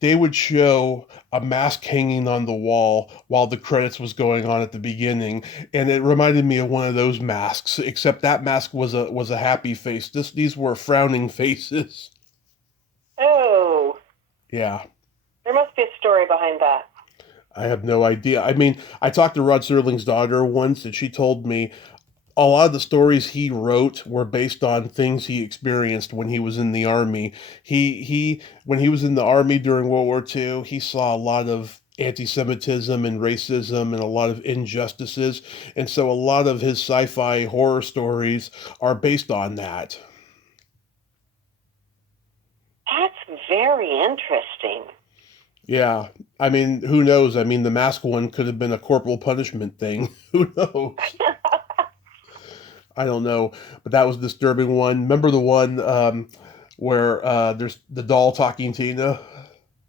they would show a mask hanging on the wall while the credits was going on at the beginning, and it reminded me of one of those masks. Except that mask was a happy face. These were frowning faces. Oh, Yeah. there must be a story behind that. I have no idea. I mean, I talked to Rod Serling's daughter once, and she told me a lot of the stories he wrote were based on things he experienced when he was in the army. He when he was in the army during World War II, he saw a lot of anti-Semitism and racism and a lot of injustices, and so a lot of his sci-fi horror stories are based on that. That's very interesting. Yeah, I mean, who knows? I mean, the mask one could have been a corporal punishment thing. Who knows? I don't know, but that was a disturbing one. Remember the one where there's the doll talking Tina?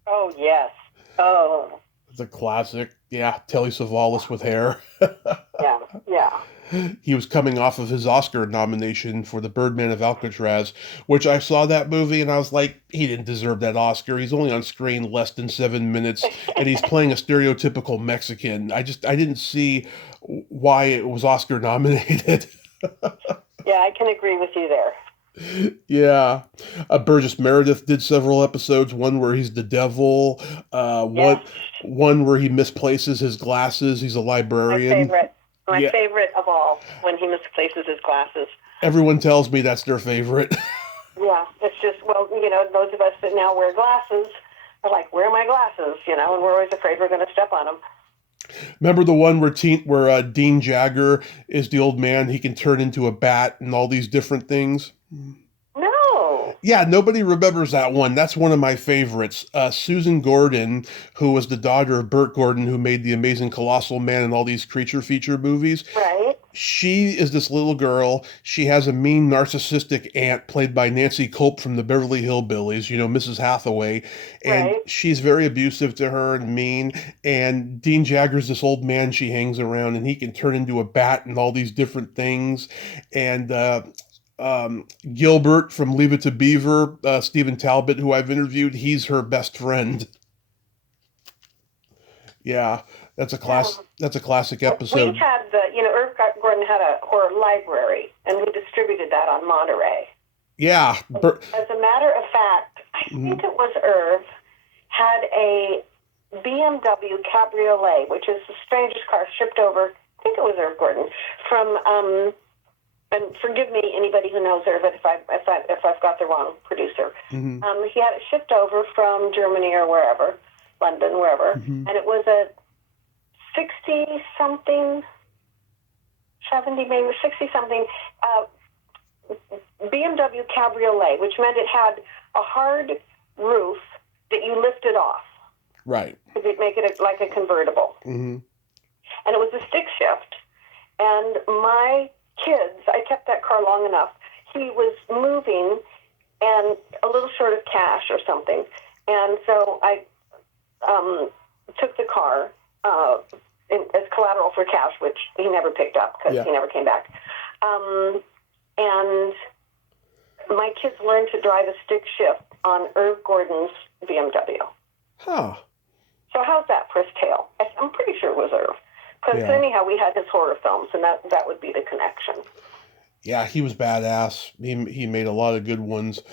Oh, yes. Oh, It's a classic. Yeah, Telly Savalas with hair. yeah, yeah. He was coming off of his Oscar nomination for The Birdman of Alcatraz, which I saw that movie and I was like, he didn't deserve that Oscar. He's only on screen less than 7 minutes and he's playing a stereotypical Mexican. I didn't see why it was Oscar nominated. Yeah, I can agree with you there. Yeah. Burgess Meredith did several episodes, one where he's the devil, Yes, one where he misplaces his glasses. He's a my librarian. favorite. My Yeah. favorite of all, when he misplaces his glasses. Everyone tells me that's their favorite. Yeah, it's just, well, those of us that now wear glasses are like, where are my glasses? And we're always afraid we're going to step on them. Remember the one where Dean Jagger is the old man? He can turn into a bat and all these different things. No. Yeah, nobody remembers that one. That's one of my favorites. Susan Gordon, who was the daughter of Burt Gordon, who made The Amazing Colossal Man and all these creature feature movies. Right. She is this little girl. She has a mean, narcissistic aunt played by Nancy Culp from the Beverly Hillbillies, Mrs. Hathaway. And Right. she's very abusive to her and mean. And Dean Jagger's this old man she hangs around, and he can turn into a bat and all these different things. And Gilbert from Leave It to Beaver, Stephen Talbot, who I've interviewed, he's her best friend. Yeah, that's a classic We episode. had Irv Gordon had a horror library, and we distributed that on Monterey. Yeah, As a matter of fact, I think it was Irv had a BMW Cabriolet, which is the strangest car shipped over. I think it was Irv Gordon from. And forgive me, anybody who knows Irv, if I've got the wrong producer. Mhm. He had it shipped over from Germany or wherever, London, wherever, Mhm. and it was a 60-something, 70 maybe 60-something BMW Cabriolet, which meant it had a hard roof that you lifted off Right. to make it like a convertible. Hmm. And it was a stick shift. And my kids, I kept that car long enough. He was moving and a little short of cash or something. And so I took the car as collateral for cash, which he never picked up because he never came back. And my kids learned to drive a stick shift on Irv Gordon's BMW. Huh. So how's that for his tale? I'm pretty sure it was Irv. Because anyhow, we had his horror films, and that would be the connection. Yeah, he was badass. He made a lot of good ones.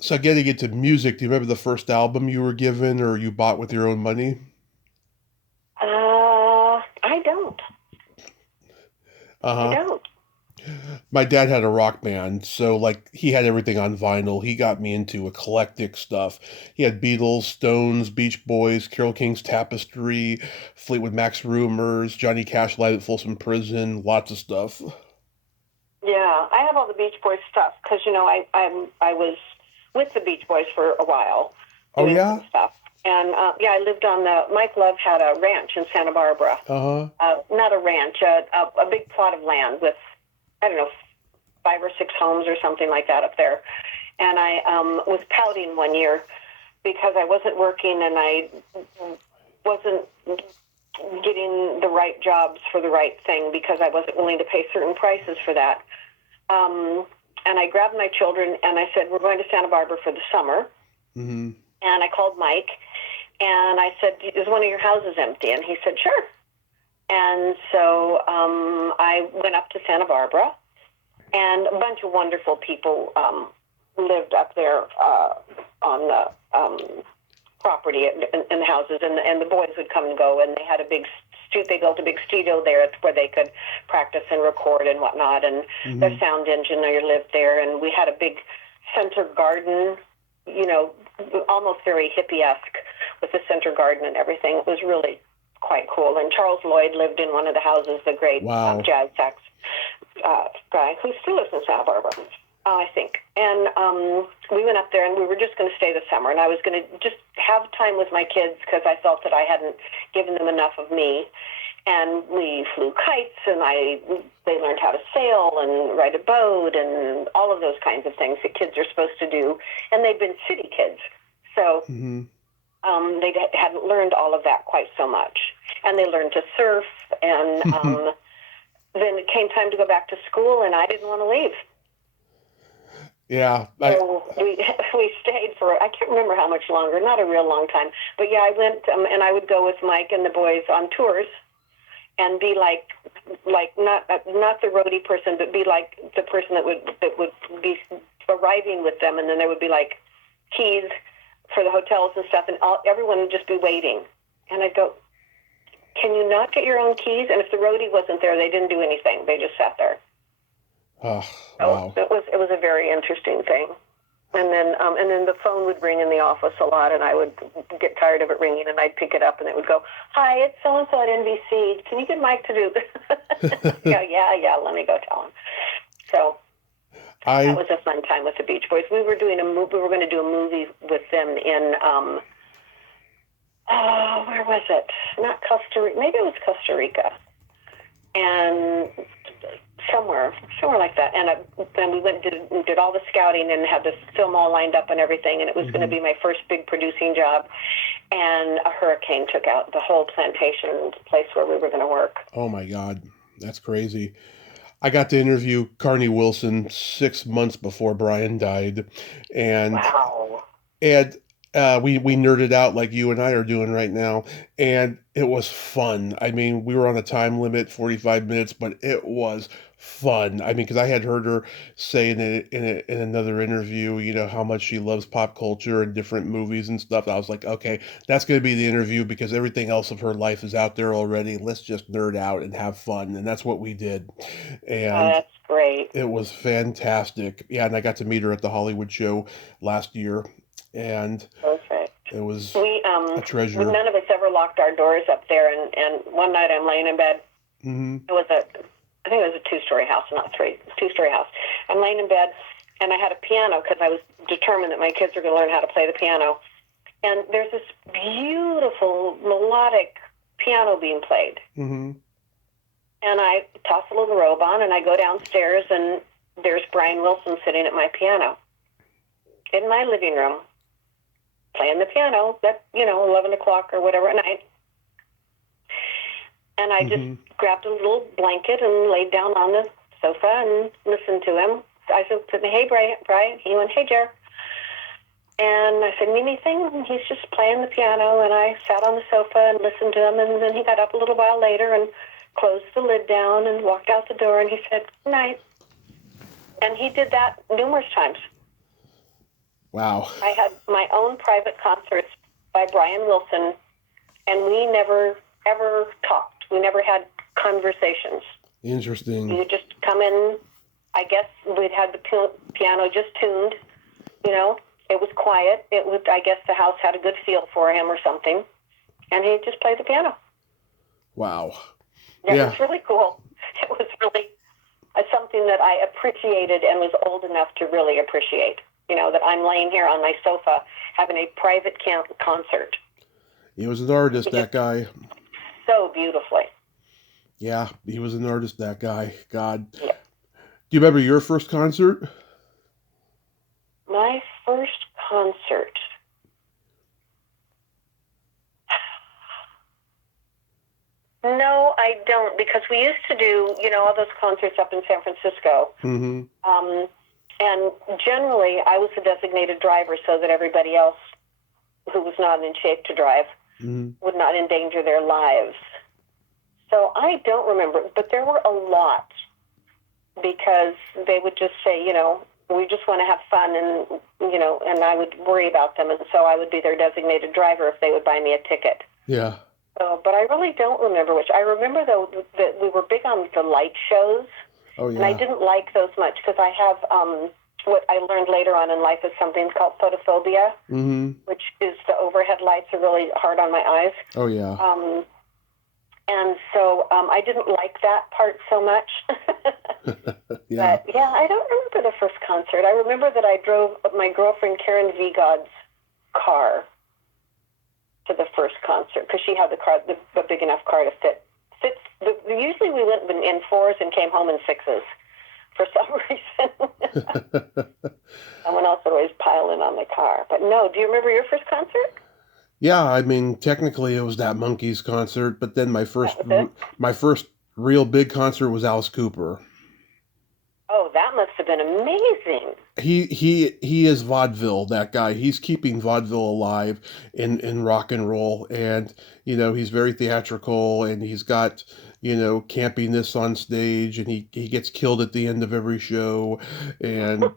So getting into music, do you remember the first album you were given or you bought with your own money? I don't. Uh-huh. I don't. My dad had a rock band, so he had everything on vinyl. He got me into eclectic stuff. He had Beatles, Stones, Beach Boys, Carole King's Tapestry, Fleetwood Mac's Rumors, Johnny Cash live at Folsom Prison, lots of stuff. Yeah, I have all the Beach Boys stuff because I was with the Beach Boys for a while. Oh doing yeah? some stuff. And I lived on Mike Love had a ranch in Santa Barbara. Uh-huh. Not a ranch, a big plot of land with, I don't know, 5 or 6 homes or something like that up there. And I was pouting one year because I wasn't working and I wasn't getting the right jobs for the right thing because I wasn't willing to pay certain prices for that. And I grabbed my children and I said, we're going to Santa Barbara for the summer. Mm-hmm. And I called Mike and I said, is one of your houses empty? And he said, sure. And so I went up to Santa Barbara, and a bunch of wonderful people lived up there. on the property in the houses, and the boys would come and go, and they had a big they built a big studio there where they could practice and record and whatnot, and their sound engineer lived there, and we had a big center garden, almost very hippie-esque with the center garden and everything. It was really quite cool. And Charles Lloyd lived in one of the houses, the great jazz sax guy who still lives in Santa Barbara, I think. And we went up there, and we were just going to stay the summer, and I was going to just have time with my kids because I felt that I hadn't given them enough of me. And we flew kites, and they learned how to sail and ride a boat and all of those kinds of things that kids are supposed to do. And they'd been city kids, so they hadn't learned all of that quite so much. And they learned to surf, and then it came time to go back to school, and I didn't want to leave. Yeah. So we stayed for, I can't remember how much longer, not a real long time. But yeah, I went, and I would go with Mike and the boys on tours and be like not the roadie person, but be like the person that would be arriving with them, and then there would be like keys for the hotels and stuff, and everyone would just be waiting. And I'd go, can you not get your own keys? And if the roadie wasn't there, they didn't do anything. They just sat there. Oh, wow. So it was a very interesting thing. And then the phone would ring in the office a lot, and I would get tired of it ringing, and I'd pick it up, and it would go, "Hi, it's so-and-so at NBC. Can you get Mike to do this?" Yeah, let me go tell him. So that was a fun time with the Beach Boys. We were going to do a movie with them in, where was it? Not Costa Rica. Maybe it was Costa Rica. And somewhere like that. And we went and did all the scouting and had the film all lined up and everything, and it was going to be my first big producing job. And a hurricane took out the whole plantation place where we were going to work. Oh my God, that's crazy. I got to interview Carney Wilson 6 months before Brian died, and wow. And we nerded out like you and I are doing right now, and it was fun. I mean, we were on a time limit, 45 minutes, but it was fun. I mean, because I had heard her say in another interview, how much she loves pop culture and different movies and stuff. I was like, okay, that's going to be the interview because everything else of her life is out there already. Let's just nerd out and have fun, and that's what we did. And that's great. It was fantastic. Yeah, and I got to meet her at the Hollywood show last year. And perfect. It was a treasure. None of us ever locked our doors up there, and one night I'm laying in bed. It was I think it was a 2-story house, not 3, 2-story house. I'm laying in bed, and I had a piano because I was determined that my kids were going to learn how to play the piano. And there's this beautiful melodic piano being played. And I toss a little robe on, and I go downstairs, and there's Brian Wilson sitting at my piano in my living room, playing the piano at, 11 o'clock or whatever at night. And I just grabbed a little blanket and laid down on the sofa and listened to him. I said, "Hey, Brian." He went, "Hey, Jere." And I said, "Need anything?" And he's just playing the piano, and I sat on the sofa and listened to him. And then he got up a little while later and closed the lid down and walked out the door, and he said, "Good night." And he did that numerous times. Wow. I had my own private concerts by Brian Wilson, and we never, ever talked. We never had conversations. Interesting. You just come in, I guess we'd had the piano just tuned, It was quiet. I guess the house had a good feel for him or something, and he just played the piano. Wow. It was really cool. It was really something that I appreciated and was old enough to really appreciate. That I'm laying here on my sofa having a private concert. He was an artist, that guy. So beautifully. Yeah, he was an artist, that guy. God. Yeah. Do you remember your first concert? My first concert. No, I don't, because we used to do, all those concerts up in San Francisco. And generally, I was the designated driver so that everybody else who was not in shape to drive would not endanger their lives. So I don't remember, but there were a lot because they would just say, we just want to have fun, and and I would worry about them, and so I would be their designated driver if they would buy me a ticket. Yeah. So, but I really don't remember which. I remember, though, that we were big on the light shows. Oh, yeah. And I didn't like those much because I have what I learned later on in life is something called photophobia, which is the overhead lights are really hard on my eyes. Oh, yeah. And so I didn't like that part so much. Yeah. But, yeah, I don't remember the first concert. I remember that I drove my girlfriend Karen Vigod's car to the first concert because she had the big enough car to fit. Usually we went in 4s and came home in 6s for some reason. Someone else would always pile in on the car. But no, do you remember your first concert? Yeah, I mean, technically it was that Monkees concert, but then my first real big concert was Alice Cooper. Oh, that must have been amazing. He is vaudeville, that guy. He's keeping vaudeville alive in rock and roll, and he's very theatrical, and he's got campiness on stage, and he gets killed at the end of every show, and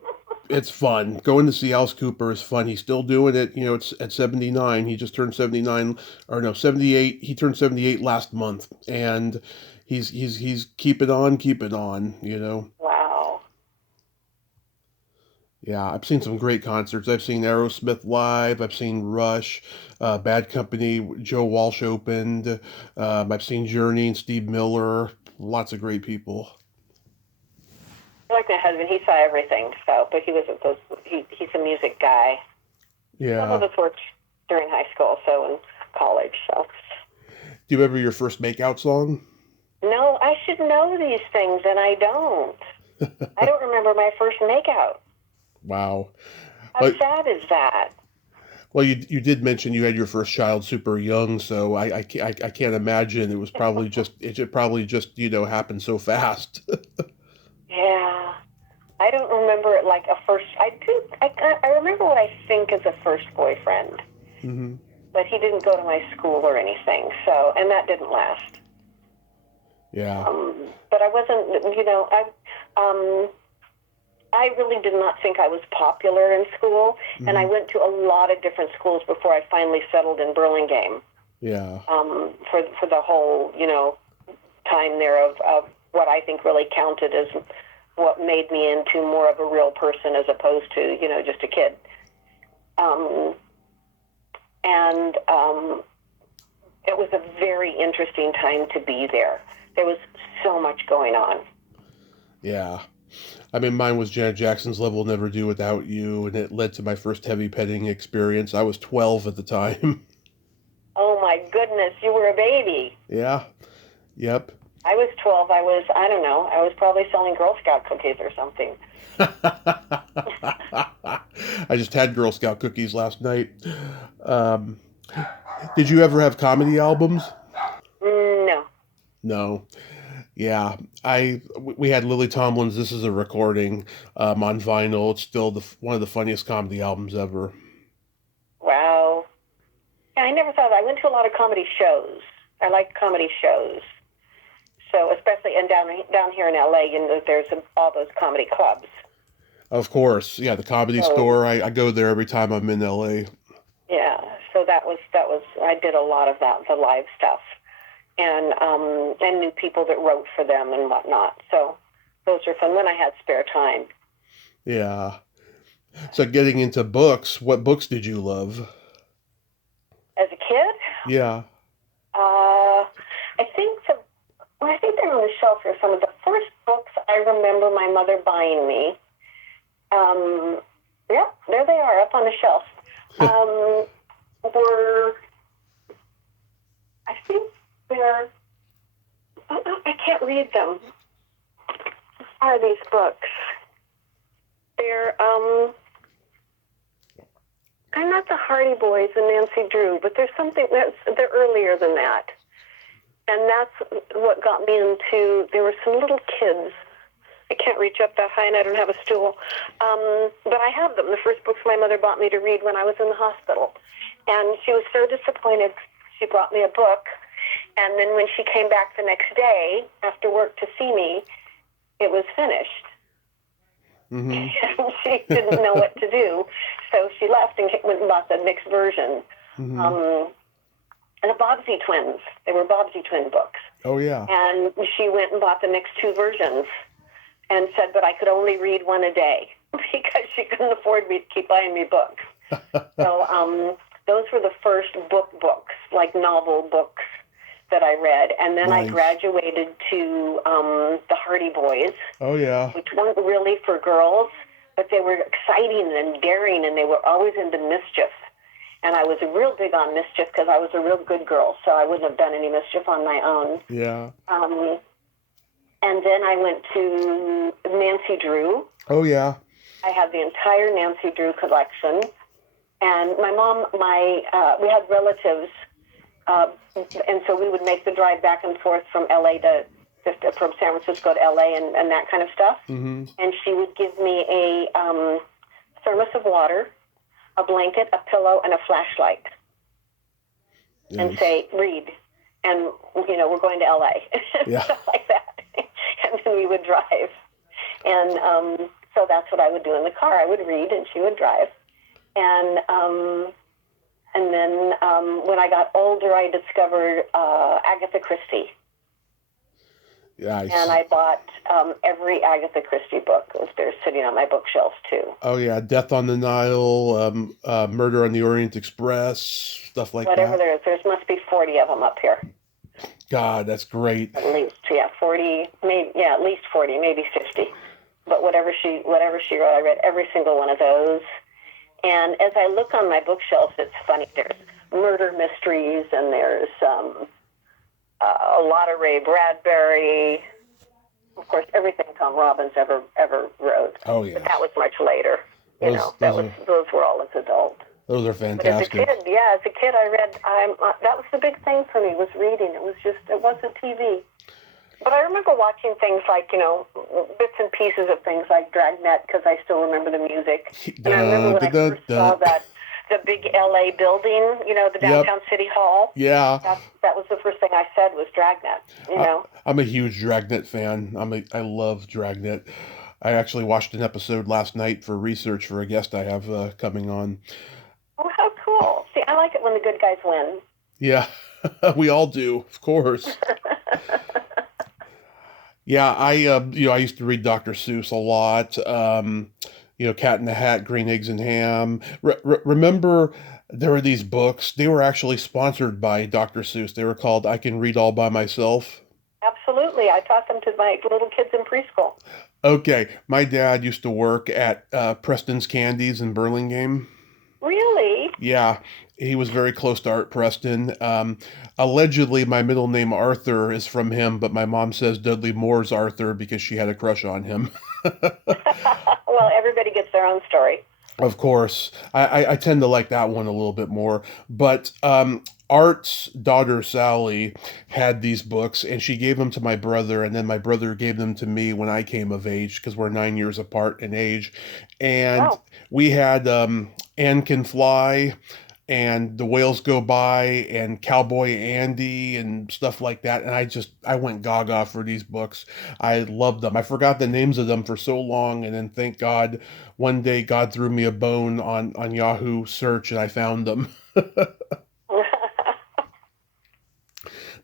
it's fun. Going to see Alice Cooper is fun. He's still doing it. It's at 79. He just turned 79, or no, 78. He turned 78 last month, and he's keeping on. Wow. Yeah, I've seen some great concerts. I've seen Aerosmith live. I've seen Rush, Bad Company. Joe Walsh opened. I've seen Journey and Steve Miller. Lots of great people. Like my husband, he saw everything. So, but he's a music guy. Yeah. Some of us worked during high school, so in college. So. Do you remember your first makeout song? No, I should know these things, and I don't. I don't remember my first makeout. Wow. How sad is that? Well, you did mention you had your first child super young, so I can't imagine it was probably just happened so fast. Yeah, I don't remember it like a first. I remember what I think is a first boyfriend, but he didn't go to my school or anything. So, and that didn't last. Yeah. But I wasn't. I really did not think I was popular in school, and I went to a lot of different schools before I finally settled in Burlingame. Yeah. For the whole, time there of what I think really counted as what made me into more of a real person as opposed to, just a kid. It was a very interesting time to be there. There was so much going on. Yeah. I mean, mine was Janet Jackson's Love Will Never Do Without You, and it led to my first heavy petting experience. I was 12 at the time. Oh, my goodness. You were a baby. Yeah. Yep. I was 12. I was probably selling Girl Scout cookies or something. I just had Girl Scout cookies last night. Did you ever have comedy albums? No. No. Yeah, we had Lily Tomlin's This Is a Recording on vinyl. It's still one of the funniest comedy albums ever. Wow. Yeah, I never thought I went to a lot of comedy shows. I like comedy shows. So especially down here in LA, there's all those comedy clubs. Of course, yeah, the Comedy Store. I go there every time I'm in LA. Yeah, so that was I did a lot of that, the live stuff. And knew people that wrote for them and whatnot. So those are fun when I had spare time. Yeah. So getting into books, what books did you love? As a kid? Yeah. I think they're on the shelf here. Some of the first books I remember my mother buying me. Yeah, there they are up on the shelf. Were, I think, I can't read them. What are these books? They're, I'm not the Hardy Boys and Nancy Drew, but there's something they're earlier than that. And that's what got me into, there were some little kids. I can't reach up that high and I don't have a stool. But I have them. The first books my mother bought me to read when I was in the hospital. And she was so disappointed. She brought me a book. And then when she came back the next day after work to see me, it was finished. Mm-hmm. And she didn't know what to do, so she left and went and bought the mixed version. Mm-hmm. And the Bobbsey twins. They were Bobbsey twin books. Oh, yeah. And she went and bought the mixed 2 versions and said, but I could only read one a day because she couldn't afford me to keep buying me books. So those were the first books, like novel books that I read. And then Nice. I graduated to the Hardy Boys. Oh, yeah. Which weren't really for girls, but they were exciting and daring, and they were always into mischief. And I was real big on mischief because I was a real good girl, so I wouldn't have done any mischief on my own. Yeah. And then I went to Nancy Drew. Oh, yeah. I had the entire Nancy Drew collection. And my mom, we had relatives, and so we would make the drive back and forth from from San Francisco to LA and that kind of stuff. Mm-hmm. And she would give me a thermos of water, a blanket, a pillow, and a flashlight. Nice. And say, read. And, we're going to LA. Yeah. Stuff like that. And then we would drive. And so that's what I would do in the car. I would read and she would drive. And then when I got older, I discovered Agatha Christie. Nice. And I bought every Agatha Christie book. They're sitting on my bookshelf, too. Oh, yeah. Death on the Nile, Murder on the Orient Express, stuff like Whatever that. there is. There must be 40 of them up here. God, that's great. At least, 40, maybe, at least 40, maybe 50. But whatever she wrote, I read every single one of those. And as I look on my bookshelf, it's funny. There's murder mysteries, and there's a lot of Ray Bradbury. Of course, everything Tom Robbins ever wrote. Oh, yeah. But that was much later. Those were all as adults. Those are fantastic. But as a kid, I read. That was the big thing for me, was reading. It wasn't TV. But I remember watching things like, bits and pieces of things like Dragnet, because I still remember the music. And I remember when I first saw the big LA building, the downtown City Hall. Yeah. That was the first thing I said was Dragnet, I'm a huge Dragnet fan. I love Dragnet. I actually watched an episode last night for research for a guest I have coming on. Oh, how cool. See, I like it when the good guys win. Yeah, we all do, of course. Yeah, I used to read Dr. Seuss a lot. Cat in the Hat, Green Eggs and Ham. Remember, there were these books. They were actually sponsored by Dr. Seuss. They were called I Can Read All by Myself. Absolutely. I taught them to my little kids in preschool. Okay. My dad used to work at Preston's Candies in Burlingame. Really? Yeah. He was very close to Art Preston. Allegedly, my middle name Arthur is from him, but my mom says Dudley Moore's Arthur because she had a crush on him. Well, everybody gets their own story. Of course. I tend to like that one a little bit more. But Art's daughter, Sally, had these books, and she gave them to my brother, and then my brother gave them to me when I came of age, because we're 9 years apart in age. And we had Anne Can Fly, and The Whales Go By, and Cowboy Andy, and stuff like that. And I went gaga for these books. I loved them. I forgot the names of them for so long, and then thank God, one day God threw me a bone on Yahoo search, and I found them.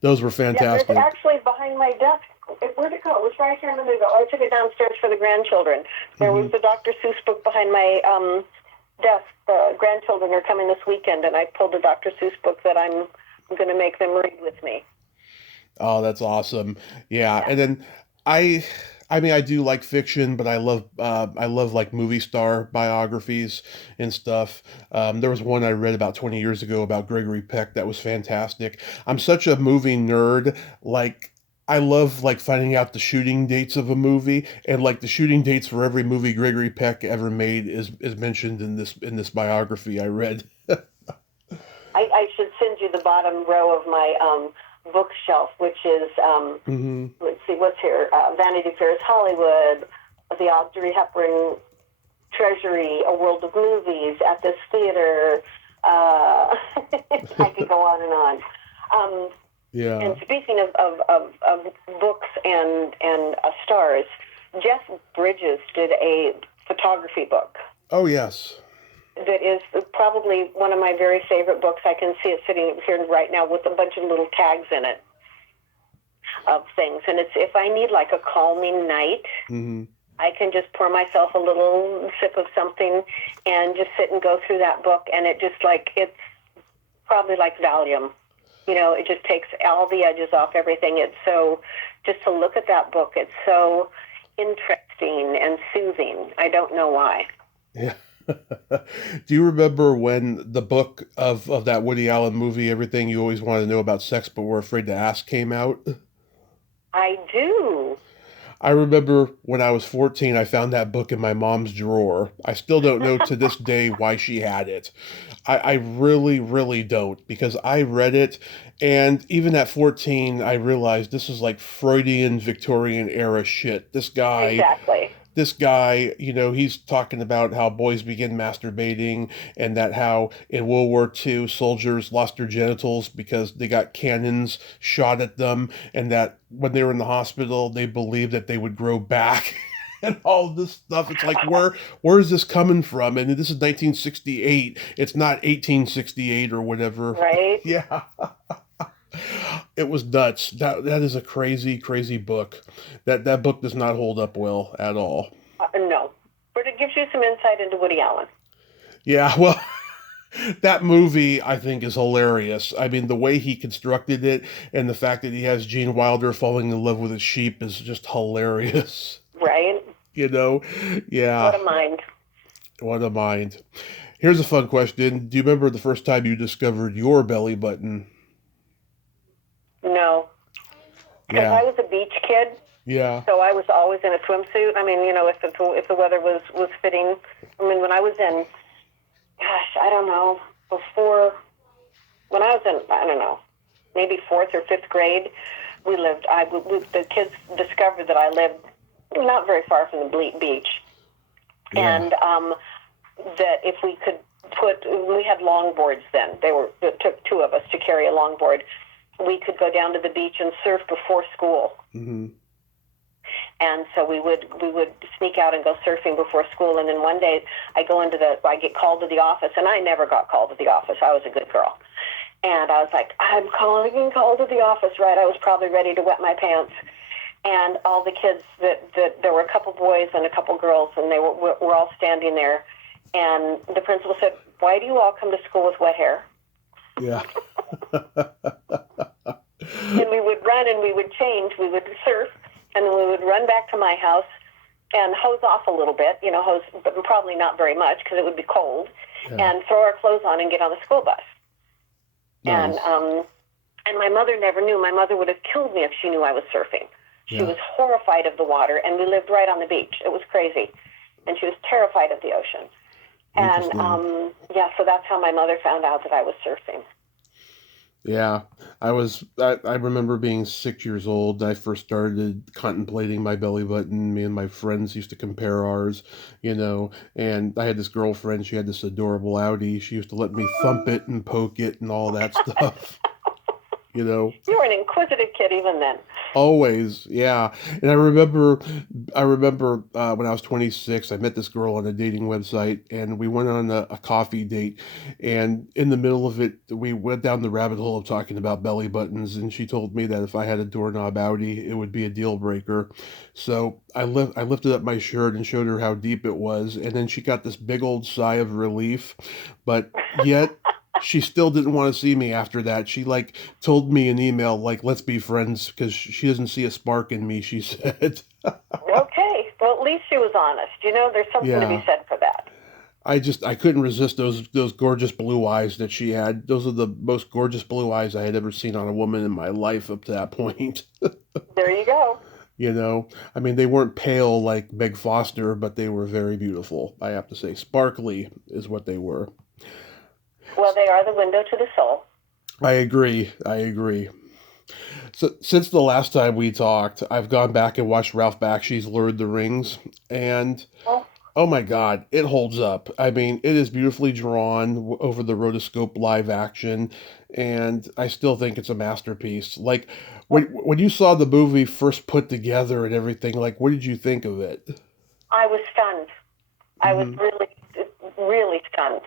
Those were fantastic. Yeah, it's actually behind my desk. Where'd it go? It was right here a minute ago. I took it downstairs for the grandchildren. There was the Dr. Seuss book behind my desk. The grandchildren are coming this weekend, and I pulled a Dr. Seuss book that I'm going to make them read with me. Oh, that's awesome. Yeah. And then I do like fiction, but I love like movie star biographies and stuff. There was one I read about 20 years ago about Gregory Peck that was fantastic. I'm such a movie nerd. Like, I love like finding out the shooting dates of a movie, and like the shooting dates for every movie Gregory Peck ever made is mentioned in this biography I read. I should send you the bottom row of my bookshelf, which is let's see what's here: Vanity Fair's Hollywood, the Audrey Hepburn Treasury, A World of Movies, At This Theater. I could go on and on. Yeah. And speaking of books and stars, Jeff Bridges did a photography book. Oh, yes. That is probably one of my very favorite books. I can see it sitting here right now with a bunch of little tags in it of things. And it's if I need like a calming night, I can just pour myself a little sip of something and just sit and go through that book. And it just like, it's probably like Valium. You know, it just takes all the edges off everything. It's so, just to look at that book, it's so interesting and soothing. I don't know why. Yeah. Do you remember when the book of that Woody Allen movie, Everything You Always Wanted to Know About Sex But Were Afraid to Ask, came out? I do. I remember when I was 14, I found that book in my mom's drawer. I still don't know to this day why she had it. I really, really don't, because I read it, and even at 14, I realized this is like Freudian Victorian era shit. Exactly. This guy, you know, he's talking about how boys begin masturbating, and that how in World War II soldiers lost their genitals because they got cannons shot at them, and that when they were in the hospital, they believed that they would grow back. And all this stuff. It's like, where is this coming from? And this is 1968. It's not 1868 or whatever. Right? Yeah. It was nuts. That is a crazy, crazy book. That book does not hold up well at all. No. But it gives you some insight into Woody Allen. Yeah, well, that movie, I think, is hilarious. I mean, the way he constructed it and the fact that he has Gene Wilder falling in love with a sheep is just hilarious. Right? You know? Yeah. What a mind. What a mind. Here's a fun question. Do you remember the first time you discovered your belly button? No. Because I was a beach kid. Yeah. So I was always in a swimsuit. I mean, you know, if the weather was fitting. I mean, when I was in, gosh, I don't know, when I was in, I don't know, maybe 4th or 5th grade, the kids discovered that I lived not very far from the beach. Yeah. And that if we could we had longboards then. It took 2 of us to carry a longboard. We could go down to the beach and surf before school. Mm-hmm. And so we would sneak out and go surfing before school. And then one day I get called to the office, and I never got called to the office. I was a good girl. And I was like, I'm getting called to the office, right? I was probably ready to wet my pants. And all the kids, there were a couple boys and a couple girls, and they were all standing there. And the principal said, why do you all come to school with wet hair? Yeah. And we would run and we would change. We would surf, and then we would run back to my house and hose off a little bit, but probably not very much because it would be cold, and throw our clothes on and get on the school bus. Nice. And my mother never knew. My mother would have killed me if she knew I was surfing. She was horrified of the water, and we lived right on the beach. It was crazy. And she was terrified of the ocean. And, so that's how my mother found out that I was surfing. Yeah, I remember being 6 years old. I first started contemplating my belly button. Me and my friends used to compare ours, and I had this girlfriend. She had this adorable Audi. She used to let me thump it and poke it and all that stuff. You were an inquisitive kid even then. Always, yeah. And I remember when I was 26, I met this girl on a dating website, and we went on a coffee date. And in the middle of it, we went down the rabbit hole of talking about belly buttons. And she told me that if I had a doorknob Audi, it would be a deal breaker. So I lifted up my shirt and showed her how deep it was. And then she got this big old sigh of relief, but yet she still didn't want to see me after that. She told me an email let's be friends because she doesn't see a spark in me, she said. Okay. Well, at least she was honest. There's something to be said for that. I couldn't resist those gorgeous blue eyes that she had. Those are the most gorgeous blue eyes I had ever seen on a woman in my life up to that point. There you go. I mean, they weren't pale like Meg Foster, but they were very beautiful, I have to say. Sparkly is what they were. Well, they are the window to the soul. I agree. So, since the last time we talked, I've gone back and watched Ralph Bakshi's Lord of the Rings, and oh my God, it holds up. I mean, it is beautifully drawn over the rotoscope live action, and I still think it's a masterpiece. When you saw the movie first put together and everything, what did you think of it? I was stunned. I was really, really stunned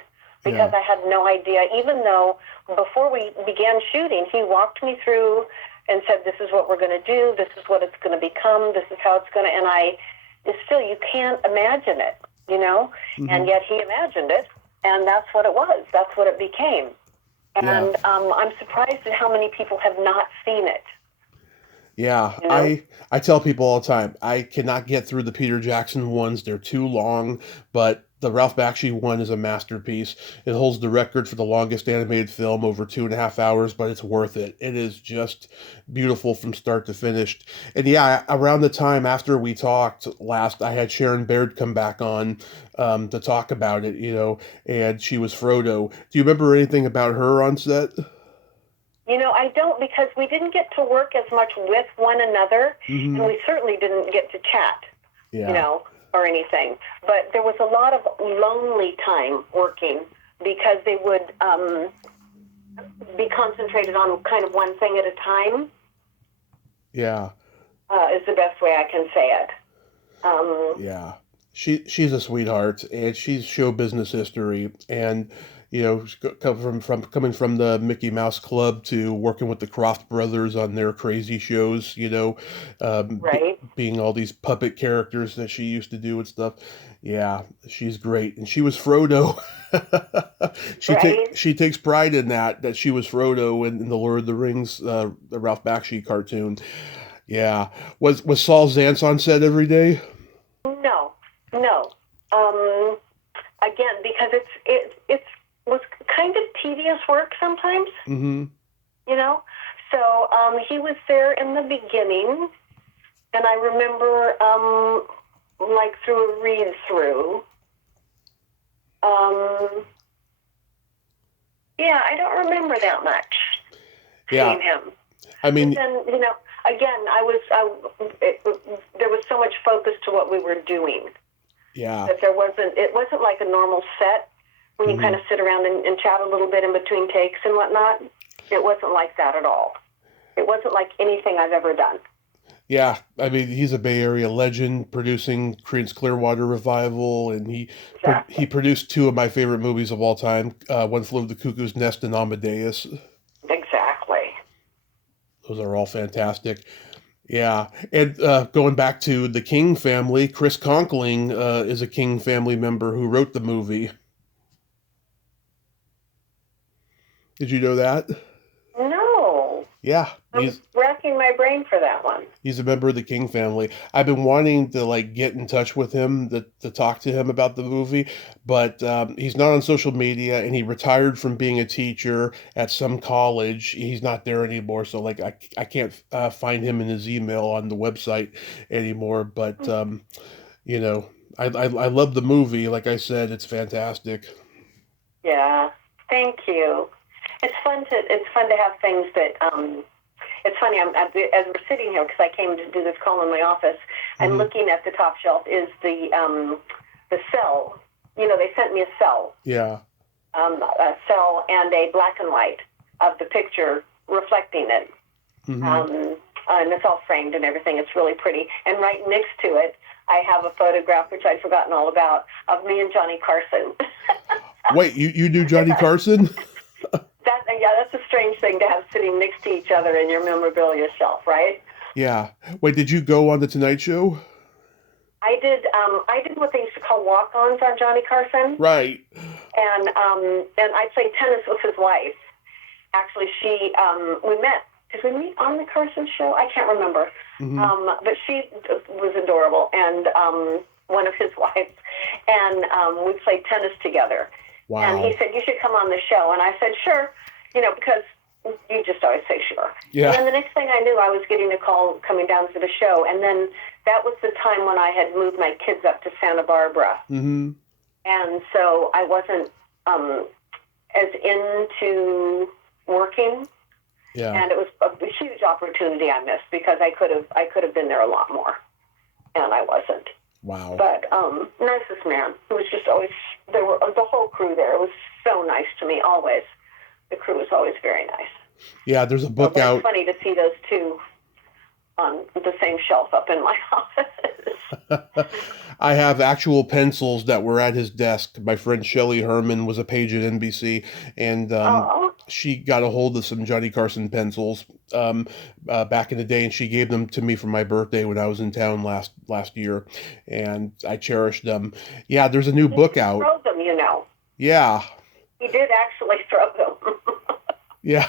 because Yeah. I had no idea. Even though before we began shooting, he walked me through and said, "This is what we're going to do. This is what it's going to become. This is how it's going to." And still, you can't imagine it, you know. And yet he imagined it, and that's what it was. That's what it became. And I'm surprised at how many people have not seen it. Yeah, You know? I tell people all the time, I cannot get through the Peter Jackson ones. They're too long, but the Ralph Bakshi one is a masterpiece. It holds the record for the longest animated film, over 2.5 hours, but it's worth it. It is just beautiful from start to finish. And yeah, around the time after we talked last, I had Sharon Baird come back on to talk about it, and she was Frodo. Do you remember anything about her on set? You know, I don't, because we didn't get to work as much with one another, and we certainly didn't get to chat, or anything. But there was a lot of lonely time working because they would be concentrated on kind of one thing at a time. Yeah. Is the best way I can say it. Yeah. She's a sweetheart, and she's show business history, and coming from the Mickey Mouse Club to working with the Kroft brothers on their crazy shows, Right. being all these puppet characters that she used to do and stuff. Yeah, she's great, and she was Frodo. Right. She takes pride in that she was Frodo in the Lord of the Rings, the Ralph Bakshi cartoon. Yeah, was Saul Zaentz on set every day? No. Again, because it was kind of tedious work sometimes. Mm-hmm. So he was there in the beginning, and I remember like through a read through. Yeah, I don't remember that much seeing him. I mean, but then again, there was so much focus to what we were doing. Yeah. That it wasn't like a normal set when you kind of sit around and chat a little bit in between takes and whatnot. It wasn't like that at all. It wasn't like anything I've ever done. Yeah, I mean, he's a Bay Area legend, producing Creedence Clearwater Revival, and he produced two of my favorite movies of all time, One Flew Over the Cuckoo's Nest and Amadeus. Exactly. Those are all fantastic. Yeah, and going back to the King family, Chris Conkling is a King family member who wrote the movie. Did you know that? No. Yeah. I'm racking my brain for that one. He's a member of the King family. I've been wanting to get in touch with him to talk to him about the movie, but he's not on social media, and he retired from being a teacher at some college. He's not there anymore, so I can't find him in his email on the website anymore. But I love the movie. Like I said, it's fantastic. Yeah, thank you. It's fun to have things that. It's funny, as we're sitting here, because I came to do this call in my office, and looking at the top shelf is the cell. They sent me a cell. Yeah. A cell and a black and white of the picture reflecting it. And it's all framed and everything. It's really pretty. And right next to it, I have a photograph, which I'd forgotten all about, of me and Johnny Carson. Wait, you knew Johnny Carson? That's a strange thing to have sitting next to each other in your memorabilia shelf, right? Yeah. Wait, did you go on the Tonight Show? I did what they used to call walk-ons on Johnny Carson. Right. And I played tennis with his wife. Actually, we met. Did we meet on the Carson show? I can't remember. But she was adorable, and one of his wives. And we played tennis together. Wow. And he said, "You should come on the show." And I said, "Sure," because you just always say sure. Yeah. And then the next thing I knew, I was getting a call coming down for the show. And then that was the time when I had moved my kids up to Santa Barbara. And so I wasn't as into working. Yeah. And it was a huge opportunity I missed, because I could have been there a lot more, and I wasn't. Wow. But nicest man. It was just always, there were the whole crew there. It was so nice to me, always. The crew was always very nice. Yeah, there's a book out. It's funny to see those two on the same shelf up in my office. I have actual pencils that were at his desk. My friend Shelley Herman was a page at NBC, and Oh, she got a hold of some Johnny Carson pencils back in the day, and she gave them to me for my birthday when I was in town last year, and I cherished them. Yeah, there's a new he book did out. throw them, you know. Yeah, He did actually throw them. yeah.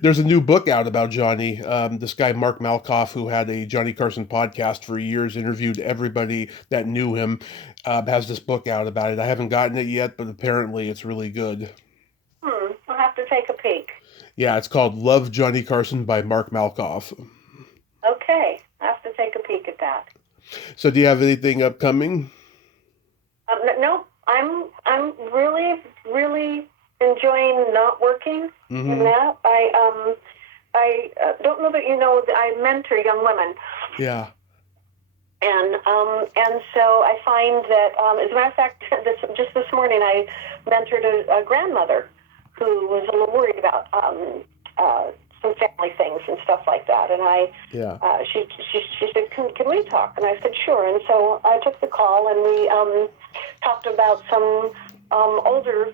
There's a new book out about Johnny. This guy, Mark Malkoff, who had a Johnny Carson podcast for years, interviewed everybody that knew him, has this book out about it. I haven't gotten it yet, but apparently it's really good. I'll have to take a peek. Yeah, it's called Love Johnny Carson by Mark Malkoff. Okay, I have to take a peek at that. So do you have anything upcoming? No, I'm really enjoying not working in that. I don't know that you know that I mentor young women. Yeah. And so I find that, as a matter of fact, just this morning I mentored a grandmother who was a little worried about some family things and stuff like that. And she said, can we talk? And I said, sure. And so I took the call and we talked about some older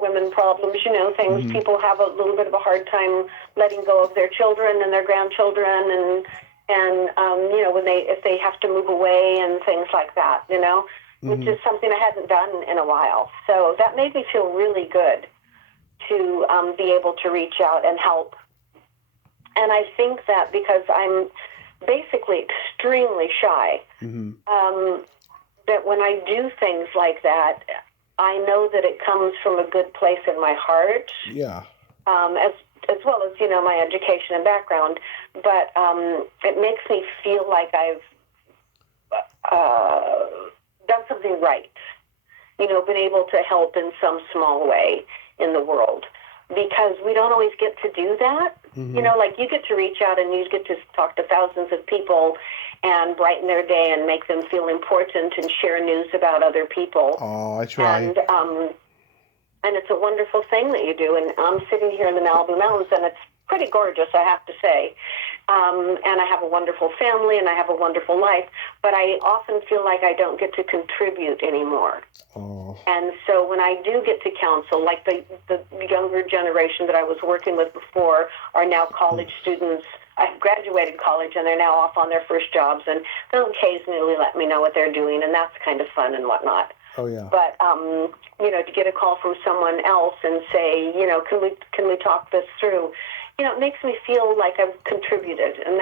women problems, you know, things people have a little bit of a hard time letting go of their children and their grandchildren and you know, if they have to move away and things like that, you know, which is something I hadn't done in a while. So that made me feel really good to be able to reach out and help. And I think that because I'm basically extremely shy, that when I do things like that, I know that it comes from a good place in my heart. Yeah. As well as, you know, my education and background, but it makes me feel like I've done something right, you know, been able to help in some small way in the world, because we don't always get to do that. You know, like you get to reach out and you get to talk to thousands of people and brighten their day and make them feel important and share news about other people. Oh, I try. And it's a wonderful thing that you do. And I'm sitting here in the Malibu Mountains, and it's pretty gorgeous, I have to say. And I have a wonderful family, and I have a wonderful life. But I often feel like I don't get to contribute anymore. Oh. And so when I do get to counsel, like the younger generation that I was working with before are now college students. I've graduated college, and they're now off on their first jobs. And they'll occasionally let me know what they're doing, and that's kind of fun and whatnot. Oh, yeah. But, you know, to get a call from someone else and say, you know, can we talk this through? You know, it makes me feel like I've contributed, and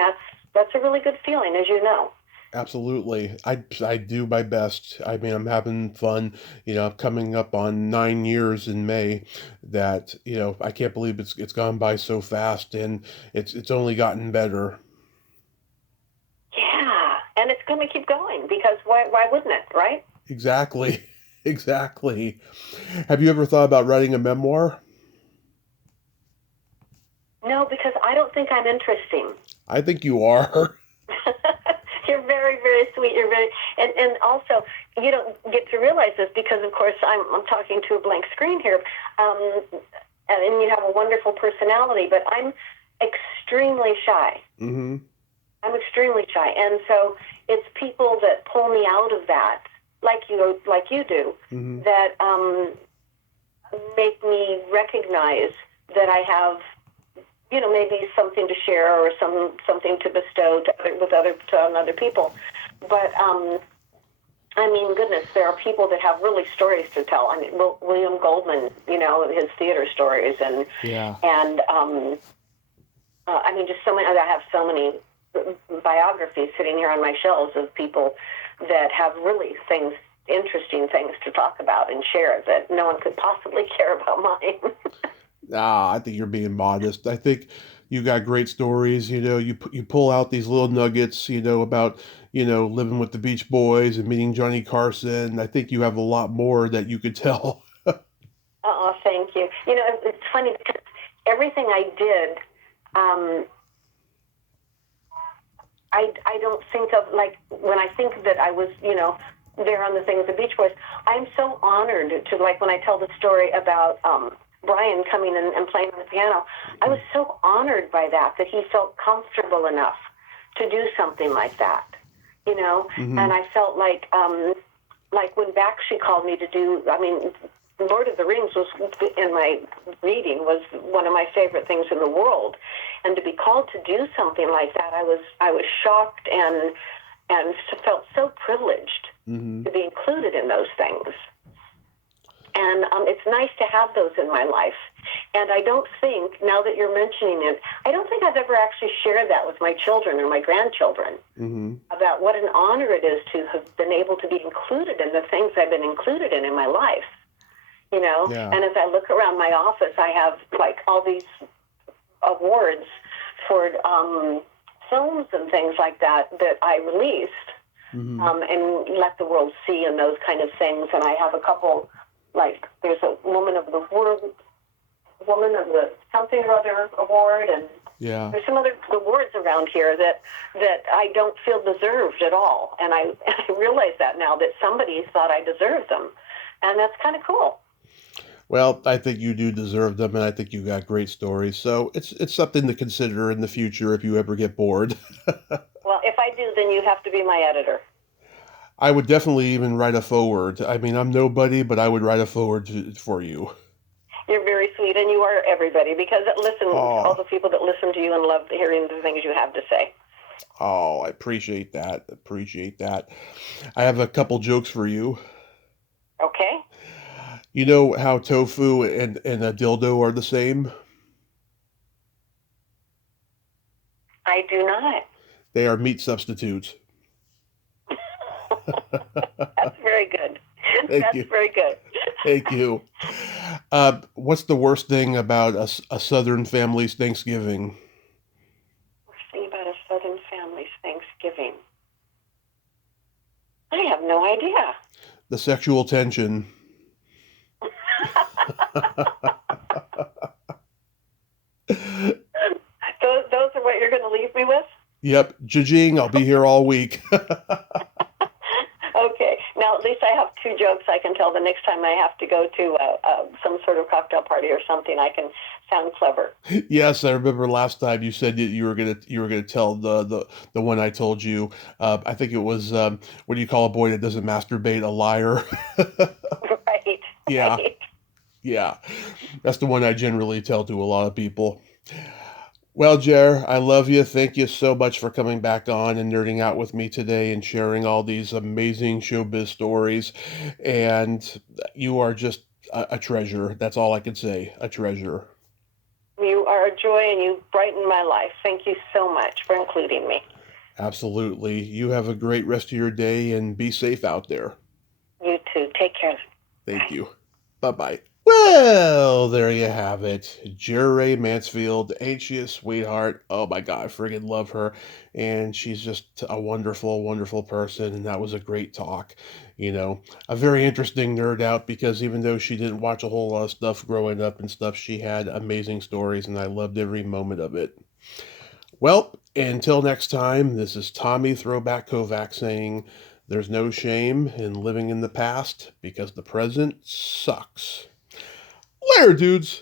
that's a really good feeling, as you know. Absolutely. I do my best. I mean, I'm having fun, you know, coming up on 9 years in May that, you know, I can't believe it's gone by so fast, and it's only gotten better. Yeah, and it's going to keep going, because why wouldn't it, right? Exactly. Exactly. Have you ever thought about writing a memoir? No, because I don't think I'm interesting. I think you are. You're very, very sweet. You're very, and also you don't get to realize this because, of course, I'm talking to a blank screen here, and you have a wonderful personality. But I'm extremely shy. I'm extremely shy, and so it's people that pull me out of that, like you do, that make me recognize that I have, you know, maybe something to share or something to bestow on other people. But I mean, goodness, there are people that have really stories to tell. I mean, William Goldman, you know, his theater stories, and I mean, just so many. I have so many biographies sitting here on my shelves of people that have really interesting things to talk about and share that no one could possibly care about mine. I think you're being modest. I think you got great stories. You know, you pull out these little nuggets, you know, about, you know, living with the Beach Boys and meeting Johnny Carson. I think you have a lot more that you could tell. Oh, thank you. You know, it's funny because everything I did, I don't think of, like, when I think that I was, you know, there on the thing with the Beach Boys, I'm so honored to, like, when I tell the story about Brian coming in and playing on the piano. I was so honored by that he felt comfortable enough to do something like that, you know. Mm-hmm. And I felt like when Bakshi called me to do, I mean, Lord of the Rings was in my reading was one of my favorite things in the world, and to be called to do something like that, I was shocked and felt so privileged Mm-hmm. to be included in those things. And it's nice to have those in my life. And I don't think, now that you're mentioning it, I don't think I've ever actually shared that with my children or my grandchildren Mm-hmm. about what an honor it is to have been able to be included in the things I've been included in my life. You know? Yeah. And as I look around my office, I have like all these awards for films and things like that I released Mm-hmm. and let the world see and those kind of things. And I have a couple, like there's a Woman of the something or other award, and Yeah. there's some other awards around here that I don't feel deserved at all. And I realize that now, that somebody thought I deserved them. And that's kind of cool. Well, I think you do deserve them, and I think you got great stories. So it's something to consider in the future if you ever get bored. Well, if I do, then you have to be my editor. I would definitely even write a foreword. I mean, I'm nobody, but I would write a foreword for you. You're very sweet, and you are everybody, because listen, all Oh, the people that listen to you and love hearing the things you have to say. I appreciate that. Appreciate that. I have a couple jokes for you. Okay? You know how tofu and a dildo are the same? I do not. They are meat substitutes. That's very good. Thank That's you. very good. Thank you. What's the worst thing about a Southern family's Thanksgiving? Worst thing about a Southern family's Thanksgiving. I have no idea. The sexual tension. Those are what you're going to leave me with? Yep, jijing, I'll be here all week. Okay. Now, at least I have two jokes I can tell the next time I have to go to some sort of cocktail party or something. I can sound clever. Yes, I remember last time you said that you were gonna tell the one I told you. I think it was what do you call a boy that doesn't masturbate? A liar. Right. Yeah, Right. yeah. That's the one I generally tell to a lot of people. Well, Jer, I love you. Thank you so much for coming back on and nerding out with me today and sharing all these amazing showbiz stories. And you are just a treasure. That's all I can say. A treasure. You are a joy, and you brighten my life. Thank you so much for including me. Absolutely. You have a great rest of your day and be safe out there. You too. Take care. Thank Bye. you. Bye bye. Well, there you have it. Jere Rae Mansfield, ain't she a sweetheart? Oh my God, I friggin' love her. And she's just a wonderful, wonderful person. And that was a great talk. You know, a very interesting nerd out because even though she didn't watch a whole lot of stuff growing up and stuff, she had amazing stories and I loved every moment of it. Well, until next time, this is Tommy Throwback Kovac saying there's no shame in living in the past because the present sucks. Later, dudes.